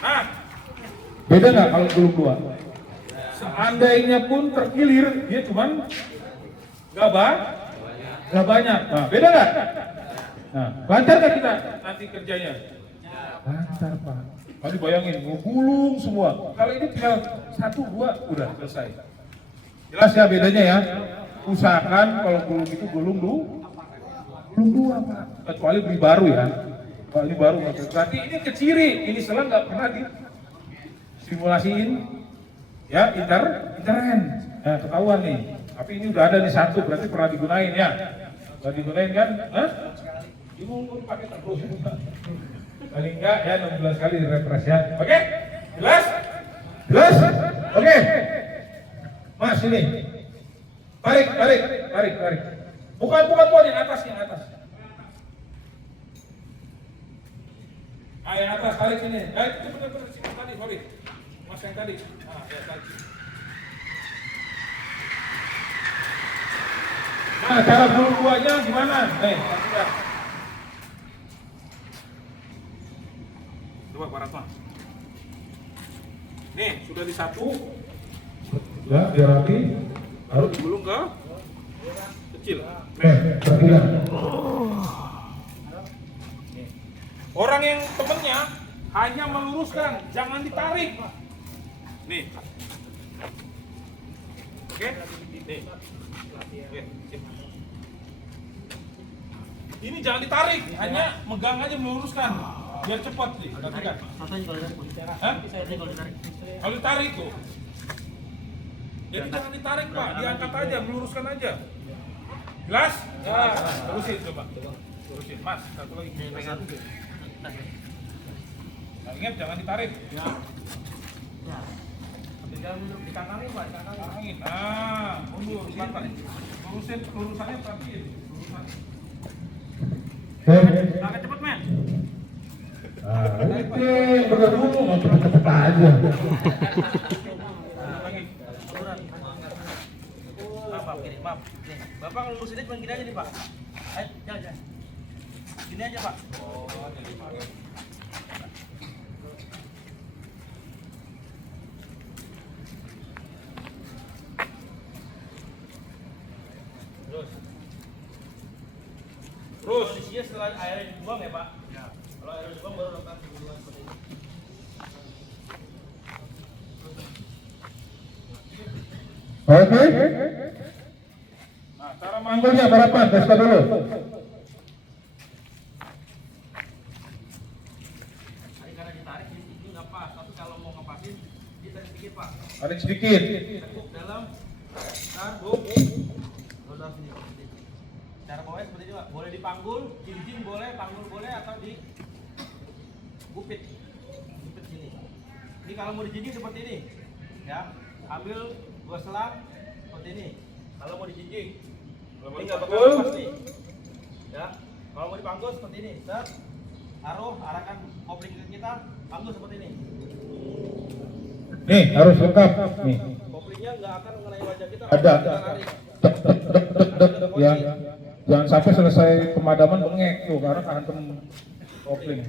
Nah, beda nggak kalau gulung dua? Seandainya pun terkilir, dia cuman nggak banyak. Nah, beda nggak? Nah, lancar nggak kita nanti kerjanya? Lancar Pak. Tadi bayangin, gulung semua. Kalau ini tinggal 1-2 udah selesai. Jelas ya bedanya ya. Usahakan kalau gulung itu gulung dua Pak. Kecuali beli baru ya. Kalau ini baru berarti ini keciri. Ini selang nggak pernah disimulasiin. Ya, intern. Nah, ketahuan nih. Tapi ini udah ada nih satu, berarti pernah digunain ya. Pernah digunain kan? Hah? Diulur pakai terus. Paling enggak ya 16 kali refresh ya. Oke? Jelas? Oke. Mas ini. Tarik. Bukan yang atas. Yang atas tarik sini. Itu benar-benar sini tadi, sorry. Mas yang tadi. Nah, ya tarik. Nah, cara gulung duanya gimana? Coba Pak Ratma. Nih, sudah disatu. Ya, biar rapi. Baru digulung ke kecil. Orang yang temennya hanya meluruskan, jangan ditarik. Nih. Oke? Nih. Oke, sip. Ini jangan ditarik, hanya megang aja meluruskan. Biar cepat nih, perhatikan. Kalau ditarik tuh. Jadi jangan ditarik Pak, diangkat aja, meluruskan aja. Jelas? Ya, terusin coba. Terusin, Mas. Satu lagi. Pegang. Nah, ingat jangan ditarik. Ya. Tinggal dikangkangin Pak, dikangkangin. Nah, mundur. Lurusin, lurusannya perhatiin. Lurusan. Agak cepet, men. Itu udah dulu mau cepet-cepet aja. Lagi. Maaf, gini, maaf. Nih, Bapak ngelurus ini cuma gini aja nih, Pak. Ayo, jangan. Gini aja, Pak. Terus kondisinya setelah airnya dibuang ya Pak? Ya. Kalau airnya dibuang baru lakukan hubungan seperti ini. Oke. Nah, cara manggulnya berapa? Tes dulu. Tadi karena ditarik ini nggak pas, tapi kalau mau ngepasin ditarik sedikit Pak. Tarik sedikit. Tekuk dalam, taruh, dalam sini. Cara bawahnya seperti ini Pak. Boleh dipanggul, jinjing boleh, panggul boleh, atau di gupit sini. Ini kalau mau dijinjing seperti ini, ya. Ambil 2 selang seperti ini. Kalau mau dijinjing, ini nggak bakal lepas nih. Ya. Kalau mau dipanggul seperti ini, set, taruh, arahkan kopling ke kita, panggul seperti ini. Nih, harus lengkap. Nih. Koplingnya nggak akan mengenai wajah kita. Ada. Kita tarik. Dek, dek, dek, dek, dek. Ya. Jangan sampai selesai pemadaman bengek tuh karena kehantem kopling.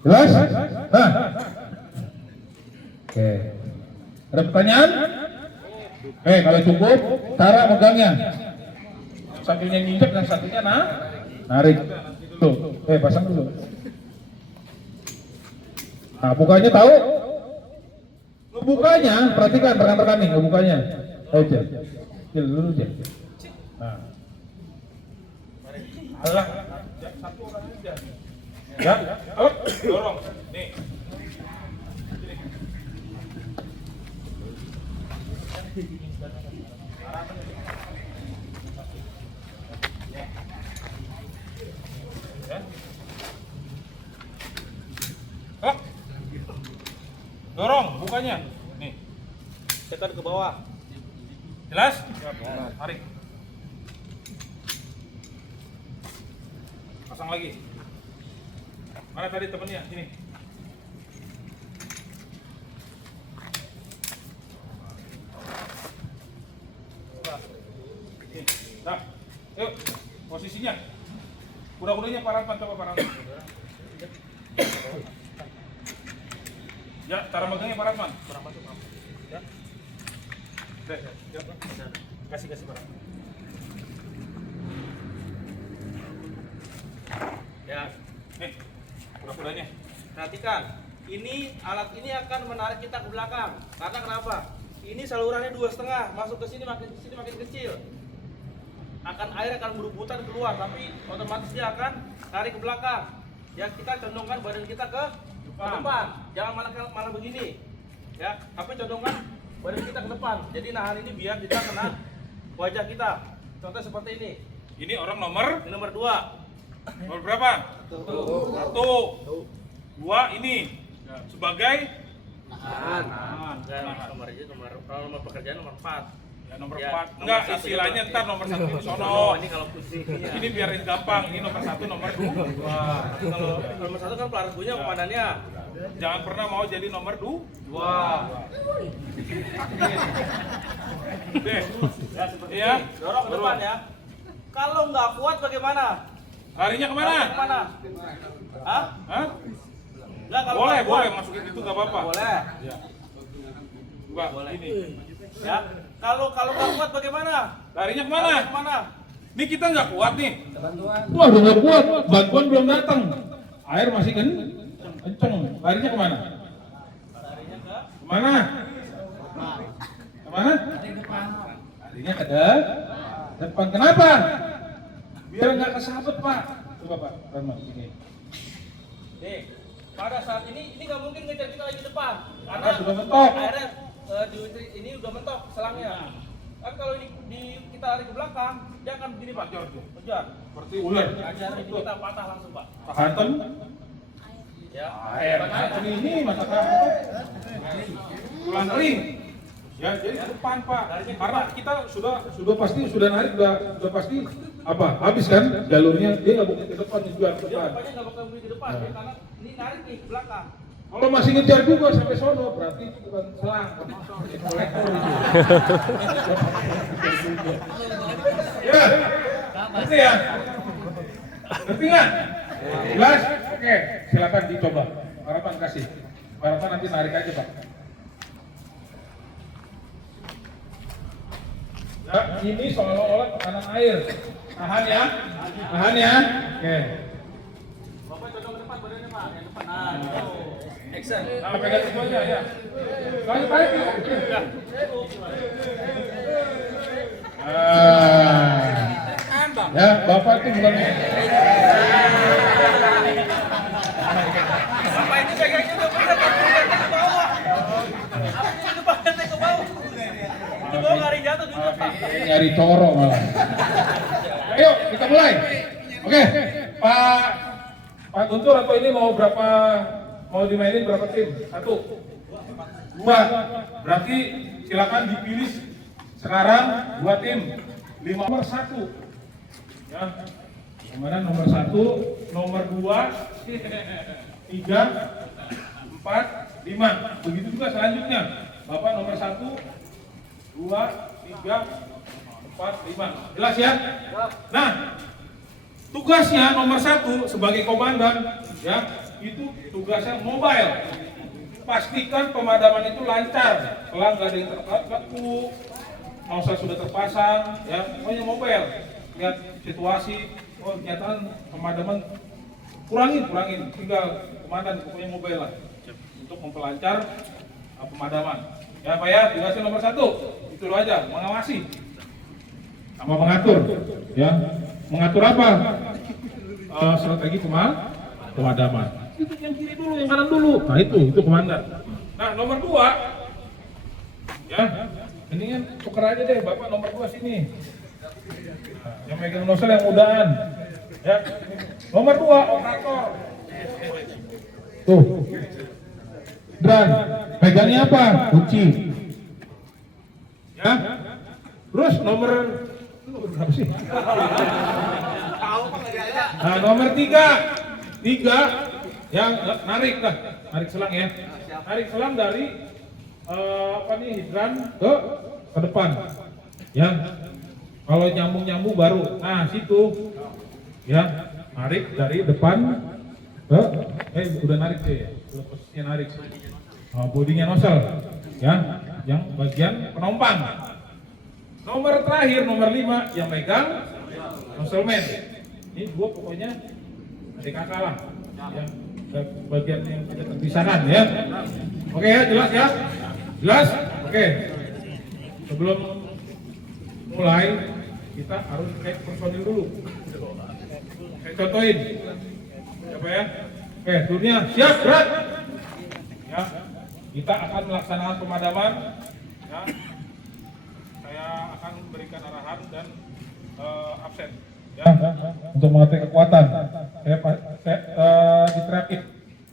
Jelas? Nah. Oke. Ada pertanyaan? Kalau cukup, cara megangnya. Satunya nginjek dan satunya narik. Tuh, pasang dulu. Nah, bukanya tahu? Ngebukanya, perhatikan rekan-rekan nih, ngebukanya. Aja. Dulu aja. Nah. Alah, satu orang aja. Ya, ayo, dorong. Nih. Ya. Oh. Dorong bukanya. Nih. Tekan ke bawah. Jelas? Tarik. Pasang lagi. Mana tadi temennya? Sini. Nah, yuk posisinya. Kuda-kudanya Pak Ratman, coba Pak Ratman. Ya, cara megangnya Pak Ratman. Ya. Deh, yuk. Kasih Pak Ratman. Ya. Nih, kuda-kudanya. Perhatikan, ini alat ini akan menarik kita ke belakang. Karena kenapa? Ini salurannya 2,5, masuk ke sini makin kecil. Air akan berebutan keluar, tapi otomatis dia akan tarik ke belakang. Ya, kita condongkan badan kita ke depan. Jangan malah begini. Ya, tapi condongkan badan kita ke depan. Jadi nahan ini biar kita kena wajah kita. Contoh seperti ini. Ini orang nomor Ini nomor 2. nomor berapa? 1. 2 ini sebagai Nahan. Nomor pekerjaan nomor 4. ya, nomor Ya, 4. nomor Enggak, satu istilahnya coba. ntar nomor 1 di sono. Oh, ini kalau posisinya. Ini biarin gampang. Ini nomor 1, nomor 2. Kalau nomor 1 kan pelarangunya komandannya. Jangan pernah mau jadi nomor 2. Deh. Ya seperti Iya. ini. Dorong ke depan ya. Kalau nggak kuat bagaimana? Larinya kemana? Lari kemana? Hah? Hah? Nggak, kalau Boleh, nggak kuat. boleh masukin itu nggak apa-apa. Boleh. Ya. Coba, Boleh. ini. Ya. Kalau nggak kuat bagaimana? Larinya kemana? Lari kemana? Ini kita nggak kuat nih. Wah, udah nggak kuat. Bantuan belum datang. Air masih kenceng. Larinya kemana? Larinya ke Kemana? Kemana? Larinya ke depan. Kenapa? Biar nggak kesabet, Pak. Coba Pak, Rahman, ini. nih. Pada saat ini nggak mungkin ngejar kita lagi depan karena Sudah mentok. airnya ini udah mentok selangnya. Tapi kalau kita lari ke belakang, dia akan begini Pak. Kejar. Seperti ular. Ajar ini kita patah langsung Pak. Hantam. Ya. Ini masa tulang kering. Ya, jadi ke depan Pak. Karena kita sudah pasti narik sudah pasti apa? Habis kan jalurnya, dia nggak mungkin ke depan juga ke Dia depan. depannya nggak bakal begini ke depan, ya, karena ini narik nih ke belakang. Kalau masih ngejar juga sampai sono, berarti itu bukan selang, tapi kolektor itu. Ya, ngerti ya? Ngerti nggak? Jelas? Oke, silakan dicoba. Harapan kasih. Harapan nanti narik aja Pak. Ya, ini seolah-olah tekanan air. Tahan ya, tahan ya. Oke. Bapak condong ke depan badannya Pak, yang depan. Nah, gitu. Action. Nah, pegang itu aja ya. Tarik ya. Ya, Bapak itu bukan. Bapak ini pegangnya udah pada ke bawah. Itu badannya ke bawah. Itu bawah lari jatuh dulu Pak. Nyari coro malah. Ayo kita mulai. Oke, Pak Guntur atau ini mau dimainin berapa tim? 1, 2. Berarti silakan dipilih sekarang 2 tim. 5 nomor 1. Ya. Kemudian nomor 1, nomor 2, 3, 4, 5. Begitu juga selanjutnya. Bapak nomor 1, 2, 3, 4, 5. Jelas ya? Nah, tugasnya nomor 1 sebagai komandan, ya, itu tugasnya mobile. Pastikan pemadaman itu lancar, pelang nggak ada yang terpaku, nozzle sudah terpasang, ya, pokoknya mobile. Lihat situasi, oh kenyataan pemadaman kurangin, tinggal komandan pokoknya mobile lah, untuk memperlancar pemadaman. Ya Pak ya, tugasnya nomor 1, itu aja, mengawasi, sama mengatur, ya. Mengatur apa? Strategi pemadaman. Itu yang kiri dulu, yang kanan dulu. Nah itu komandan. Nah nomor 2, ya, ini kan tuker aja deh, Bapak nomor 2 sini. Nah, yang megang nozzle yang mudahan. Ya. Nomor 2, operator. Tuh. Dan pegangnya apa? Kunci. Ya. Terus nomor berapa sih? Nah, nomor 3 yang narik selang ya. Narik selang dari hidran ke depan. Ya. Kalau nyambung baru. Nah, situ ya, narik dari depan ke udah narik sih ya. Udah posisinya narik. Bodinya nozzle ya, yang bagian penumpang. Nomor terakhir, nomor 5 yang megang nozzle man. Ini 2 pokoknya adik kakak lah, yang bagian yang tidak terpisahkan ya. Oke ya, jelas ya? Jelas? Oke. Sebelum mulai, kita harus cek personil dulu. Saya contohin. Siapa ya? Oke, turunnya siap, berat. Ya, kita akan melaksanakan pemadaman. Ya. Saya akan memberikan arahan dan absen. Ya, untuk mengatur kekuatan. Saya diteriakin.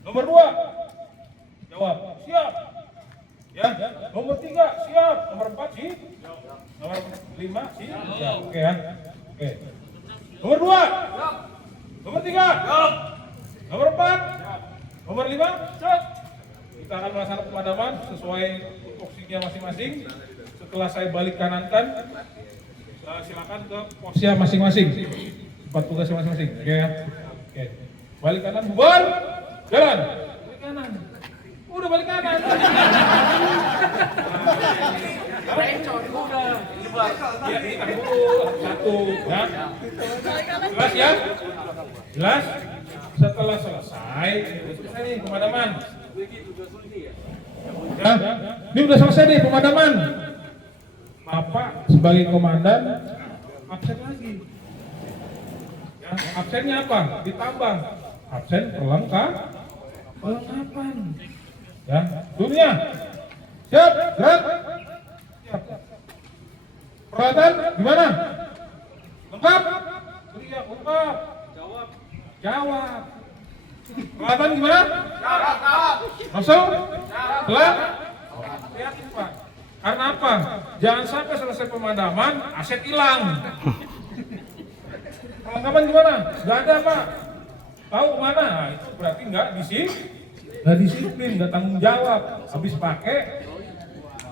Nomor 2, jawab, siap. Ya, nomor 3, siap. Nomor 4, siap. Nomor 5, siap. Ya, oke ya. Oke. Nomor 2, nomor 3, nomor 4, nomor 5, siap. Kita akan melaksanakan pemadaman sesuai tupoksinya masing-masing. Setelah saya balik kanankan, silakan ke posnya masing-masing, tempat tugasnya masing-masing. Oke ya. Oke. Balik kanan, bubar, jalan. Balik kanan. Udah balik kanan. Ya, ditahan dulu. 1, ya. Jelas ya? Jelas? Setelah selesai nih pemadaman. Ya, ini udah selesai nih pemadaman. Bapak sebagai komandan absen lagi. Ya, absennya apa? Ditambah absen perlengkapan. Ya, dunia Siap, gerak. Peralatan gimana? Lengkap? Teriak, lengkap. Jawab. Peralatan gimana? Masuk? Telah? Hati-hati Pak. Karena apa? Jangan sampai selesai pemadaman, aset hilang. Perlengkapan gimana? Gak ada Pak. Tahu kemana? Nah, itu berarti nggak disiplin, nggak tanggung jawab. Habis pakai,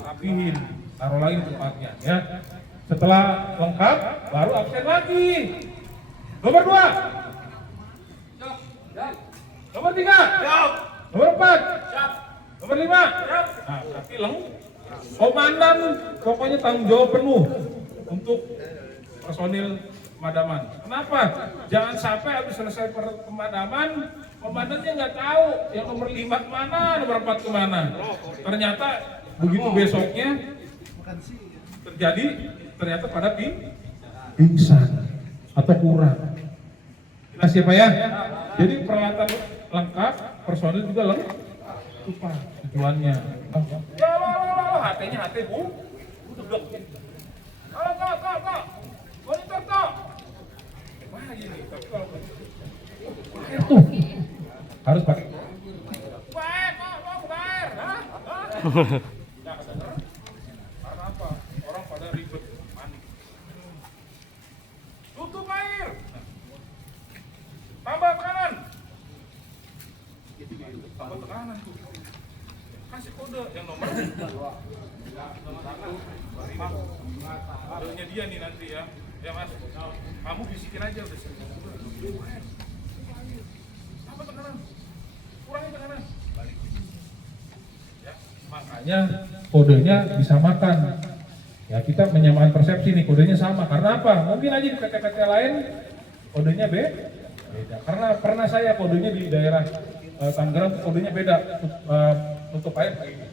rapihin, taruh lagi tempatnya. Ya. Setelah lengkap, baru absen lagi. Nomor 2. Nomor 3. Nomor 4. Nomor 5. Nah, berarti komandan pokoknya tanggung jawab penuh untuk personil pemadaman. Kenapa? Jangan sampai habis selesai pemadaman, komandannya nggak tahu yang nomor 5 kemana, nomor 4 kemana. Ternyata begitu besoknya ternyata pada pingsan atau kurang. Jelas ya Pak ya? Jadi peralatan lengkap, personil juga lengkap. Itu Pak tujuannya. Ya lo, HT-nya HT Bu. Duduk. Kok. Monitor kok. Wah gini, tapi kalau air tuh harus pakai. Air, kok buka air, hah? Nggak kedengeran. Karena apa? Orang pada ribet, panik. Tutup air. Tambah tekanan. Tambah tekanan tuh. Kasih kode yang nomor. Kodenya dia nih nanti ya. Ya Mas, kamu bisikin aja udah sering. Apa tekanan? Kurangi tekanan. Balik. Ya, makanya kodenya bisa makan. Ya kita menyamakan persepsi nih, kodenya sama. Karena apa? Mungkin aja di PT-PT lain kodenya beda. Karena pernah saya kodenya di daerah Tangerang kodenya beda. Tutup air kayak gini.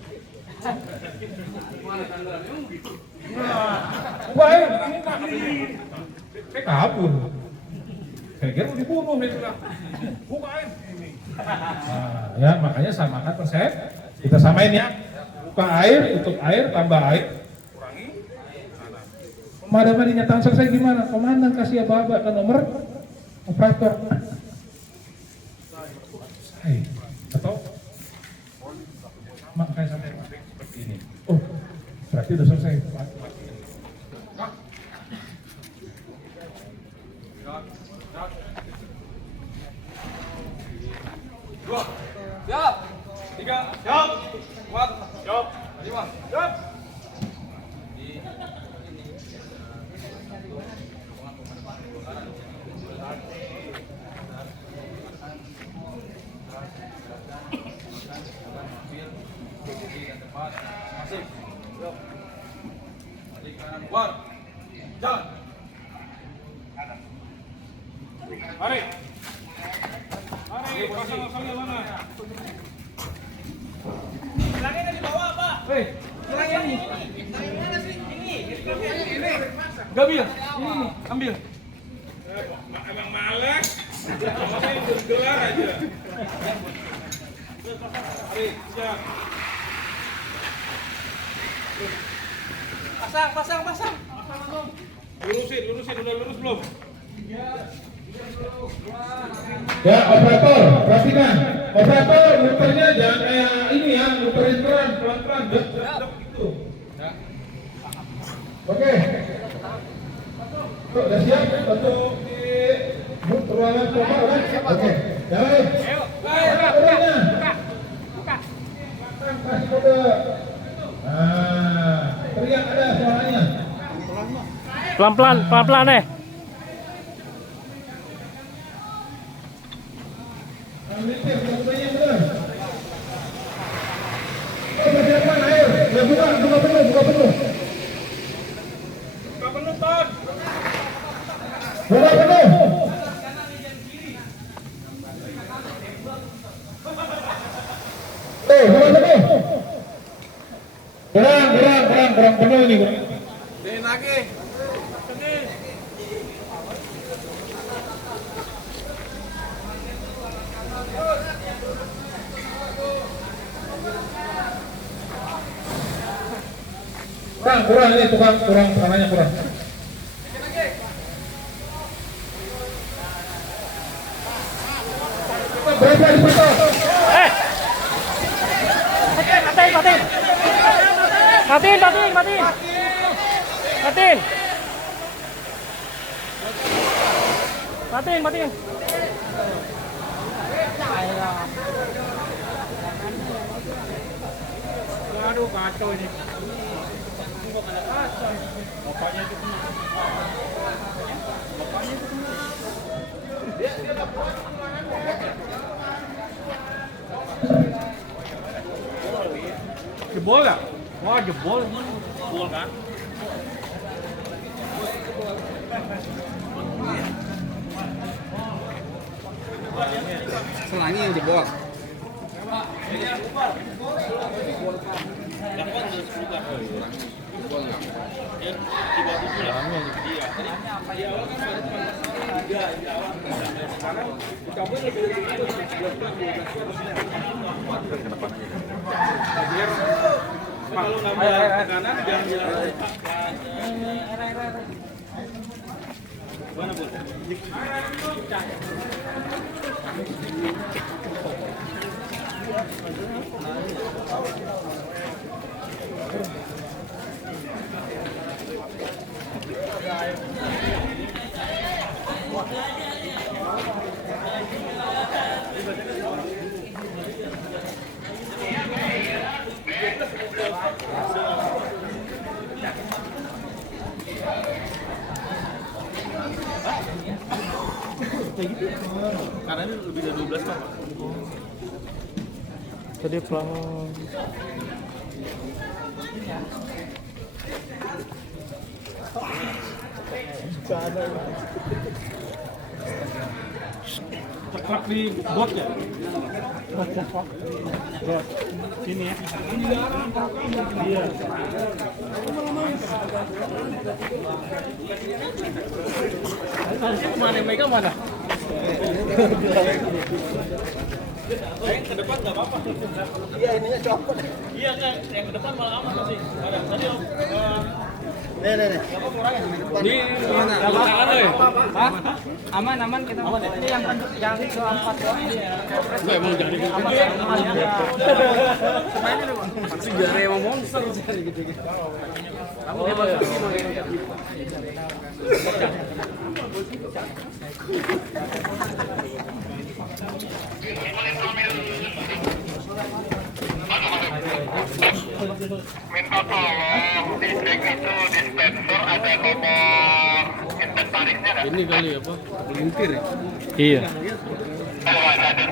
Baik, ini Pak. Saya kabur. Saya kira mau dibunuh, saya bilang. Buka air. Nah, ya makanya samakan persep. Kita samain ya. Buka air, tutup air, tambah air. Kurangi. Pemadaman dinyatakan selesai gimana? Komandan kasih aba-aba ke nomor operator. Atau makanya sampai seperti ini. Oh, berarti udah selesai. Siap. 3. Siap. 4. Siap. 5. Siap. Masuk. Siap. Balik kanan keluar. Jalan. Mari. Pasang-pasangnya mana? Bilangnya di bawah, Pak. Hei, bilangnya ini. Mana sih? Ini. Gambil. Ini, ambil. Emang males. Saya gelar aja. Mari, siap. Pasang. Lurusin, udah lurus belum? Ya operator, perhatikan. Operator muternya jangan kayak ini ya, muterin pelan-pelan, gitu. Oke. Udah siap untuk di ruangan koma kan? Oke. Jalan. Buka. Kasih kode. Nah, teriak ada suaranya. Pelan-pelan deh. Persiapkan air. Ya buka penuh. Buka penuh, Ton. Buka penuh. Buka penuh. Kurang penuh ini. Dein lagi. Sini. kurang ini tukang kurang tekanannya kurang. Berapa di foto? Matiin. Aduh kacau ini. Jebol ya? Wah jebol. Jebol kan? Selangi yang jebol. Kalau nggak mau kanan jangan jalan. Mana, Bu? Karena ini lebih dari 12 Pak. Tadi pelan. Ceklak di bot ya? Bot. Sini ya. Iya. Mana megang mana? Ke depan nggak apa-apa. Iya ininya copot. Iya kan, yang ke depan malah aman masih. Ada tadi Om. Nih. Di mana? Aman kita mau ini yang soal 4 doang ini ya. Enggak emang jadi Aman ya. sejarah emang monster gitu. Kamu hebat semua ini ya. Minta tolong di bag itu dispenser ada nomor inventarisnya nggak? Ini kali apa? Pelintir ya? Iya. Kalau ada tuh.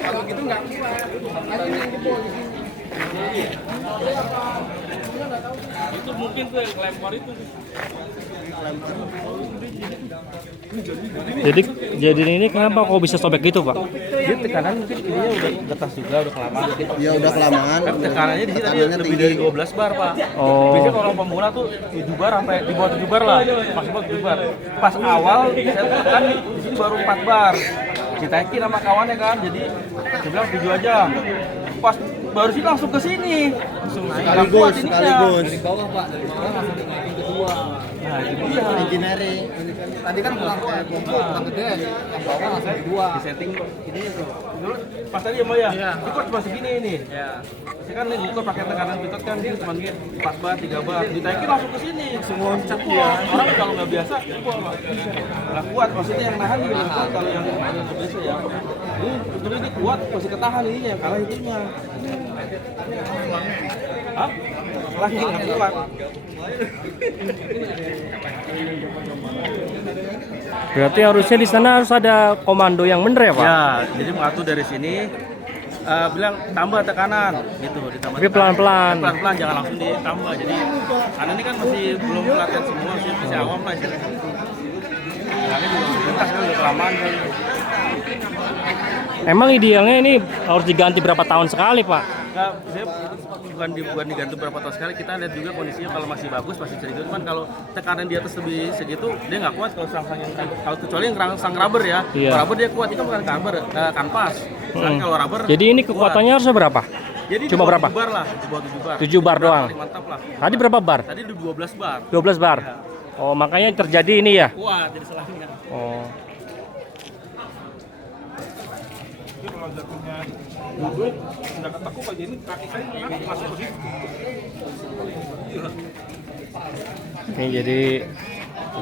Kalau gitu nggak kuat. Ada yang jebol di sini. Itu mungkin tuh yang lempar itu. Jadi ini kenapa kok bisa sobek gitu, Pak? Dia tekanan mungkin ininya udah getas juga, udah kelamaan mungkin. Ya udah kelamaan. Kan tekanannya di sini tadi Tekanannya lebih tinggi. dari 12 bar, Pak. Oh. Biasanya kalau orang pemula tuh 7 bar sampai di bawah 7 bar lah. Maksimal 7 bar. Pas awal saya tekan di sini baru 4 bar. Ditaikin sama kawannya kan. Jadi dia bilang 7 aja. Pas baru sih langsung ke sini. Langsung naik. Nggak kuat ininya. Sekaligus. Dari bawah Pak, dari bawah langsung dinaikin kedua. Nah, itu dia. Engineering. Tadi kan kurang kayak kumpul, kurang gede. Yang bawah langsung kedua. Di setting ini tuh. Dulu pas tadi ya Mbak ya. Iya. Ini kok cuma segini ini. Ya. Saya kan ini kok pakai tekanan pitot kan dia cuma 4 bar, 3 bar. Ditaikin langsung ke sini. Langsung loncat ya. Orang kalau nggak biasa, nggak kuat. Maksudnya yang nahan juga nggak kuat kalau yang biasa ya. Ini sebetulnya dia kuat, masih ketahan ininya, yang kalah itunya. Hah? Lagi nggak kuat. Berarti harusnya di sana harus ada komando yang bener ya, Pak? Ya, jadi mengatur dari sini. Bilang tambah tekanan gitu, ditambah. Tapi pelan-pelan. Pelan-pelan, jangan langsung ditambah. Jadi karena ini kan masih belum latihan semua sih, masih awam lah istilahnya. Karena juga lintas kan udah kelamaan kan. Emang idealnya ini harus diganti berapa tahun sekali, Pak? Nggak, saya bukan diganti berapa tahun sekali. Kita lihat juga kondisinya kalau masih bagus, masih cerita. Cuman kalau tekanan di atas lebih segitu, dia nggak kuat kalau kalau kecuali yang sang rubber ya. Iya. Kalau rubber dia kuat, itu bukan kanvas. Kalau rubber. Jadi ini kekuatannya harusnya berapa? Jadi Cuma berapa? 7 bar lah, di bawah 7 bar. 7 bar doang. Paling mantap lah. Tadi berapa bar? Tadi 12 bar. 12 bar. Iya. Oh, makanya terjadi ini ya. Kuat jadi selangnya. Oh. Jadi kalau jatuhnya duduk, nggak ketekuk aja ini kaki saya masuk ke situ. Ini jadi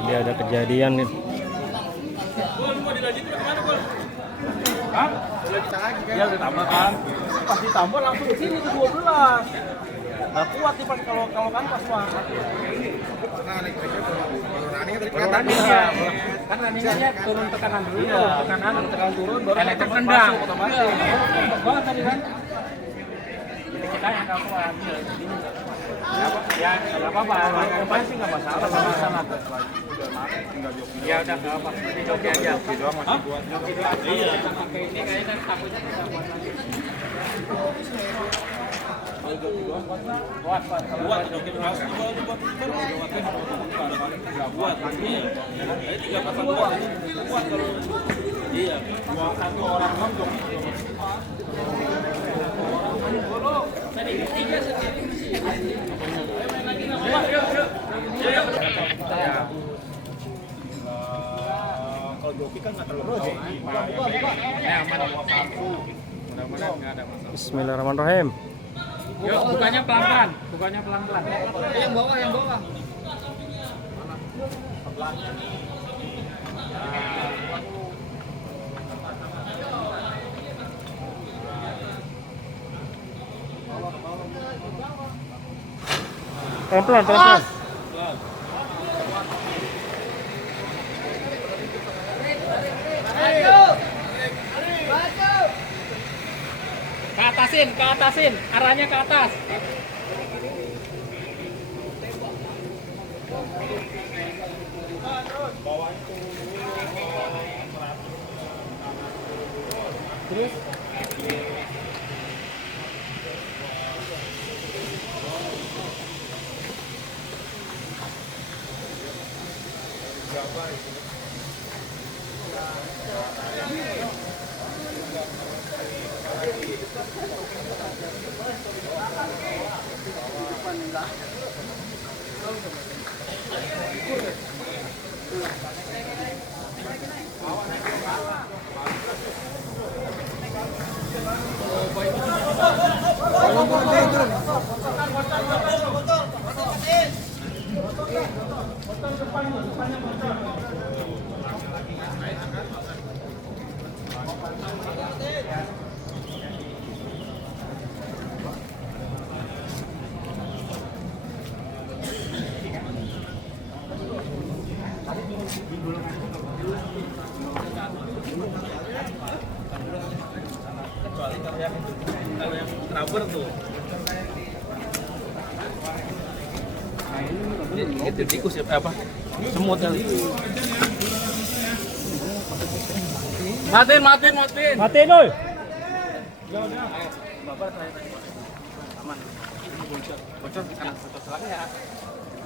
ada kejadian nih. Gol mau dilanjutin kemana gol? Hah? Ya ditambah kan. Pas ditambah langsung ke sini ke 12. Nggak kuat nih pas kalau kan pas mah. Runningnya kan runningnya turun tekanan dulu. Iya, tekanan turun baru Elektrik tendang. otomatis. Banget tadi kan. Jadi kita yang nggak kuat. Ya nggak apa-apa. Pemain sih nggak masalah. Nggak masalah. Ya udah nggak apa. Jadi joki aja. Iya. Pakai ini kayaknya takutnya bisa buat lagi. Kuat. Buat joki harus dibuat buat. Iya. Jadi 3 pasang kuat. Kuat kalau iya. Satu orang nonton. Kalau joki kan nggak terlalu Mudah-mudahan nggak ada masalah. Bismillahirrahmanirrahim. Yuk, bukanya pelan-pelan. Yang bawah. Pelan-pelan. Ke atasin, arahnya ke atas. Terus Kalau yang rubber tuh. Itu tikus ya apa? Semut kali. matiin. Matiin, oi. Aman. Bocor di kanan bocor selangnya.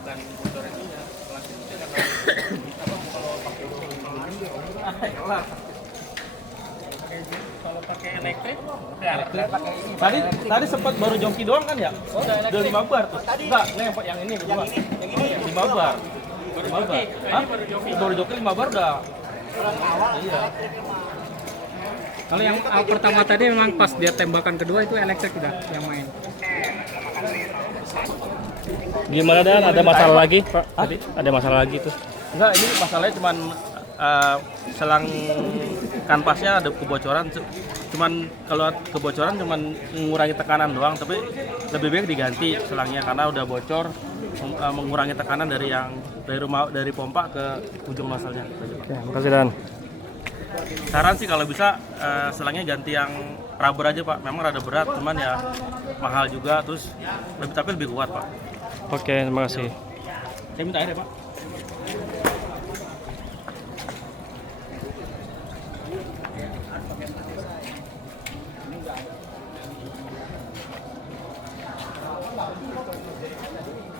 Dan bocor itu ya selang itu kalau pakai kalau pakai elektrik tadi sempat baru joki doang kan ya? Udah 5 bar tuh. Enggak, yang ini kedua. Yang 5 bar. Baru 5 bar. Hah? Baru joki 5 bar udah. Iya. Kalau yang pertama tadi memang pas dia tembakan kedua itu elektrik udah yang main. Gimana Dan? Ada masalah lagi, Pak? Tadi ada masalah lagi tuh. Enggak, ini masalahnya cuman selang kanvasnya ada kebocoran. Cuman kalau kebocoran cuman mengurangi tekanan doang, tapi lebih baik diganti selangnya karena udah bocor, mengurangi tekanan dari pompa ke ujung nozzle-nya. Oke, makasih Dan. Saran sih kalau bisa selangnya ganti yang rubber aja Pak. Memang rada berat, cuman ya mahal juga, terus tapi lebih kuat Pak. Oke, terima kasih. Saya minta air ya Pak.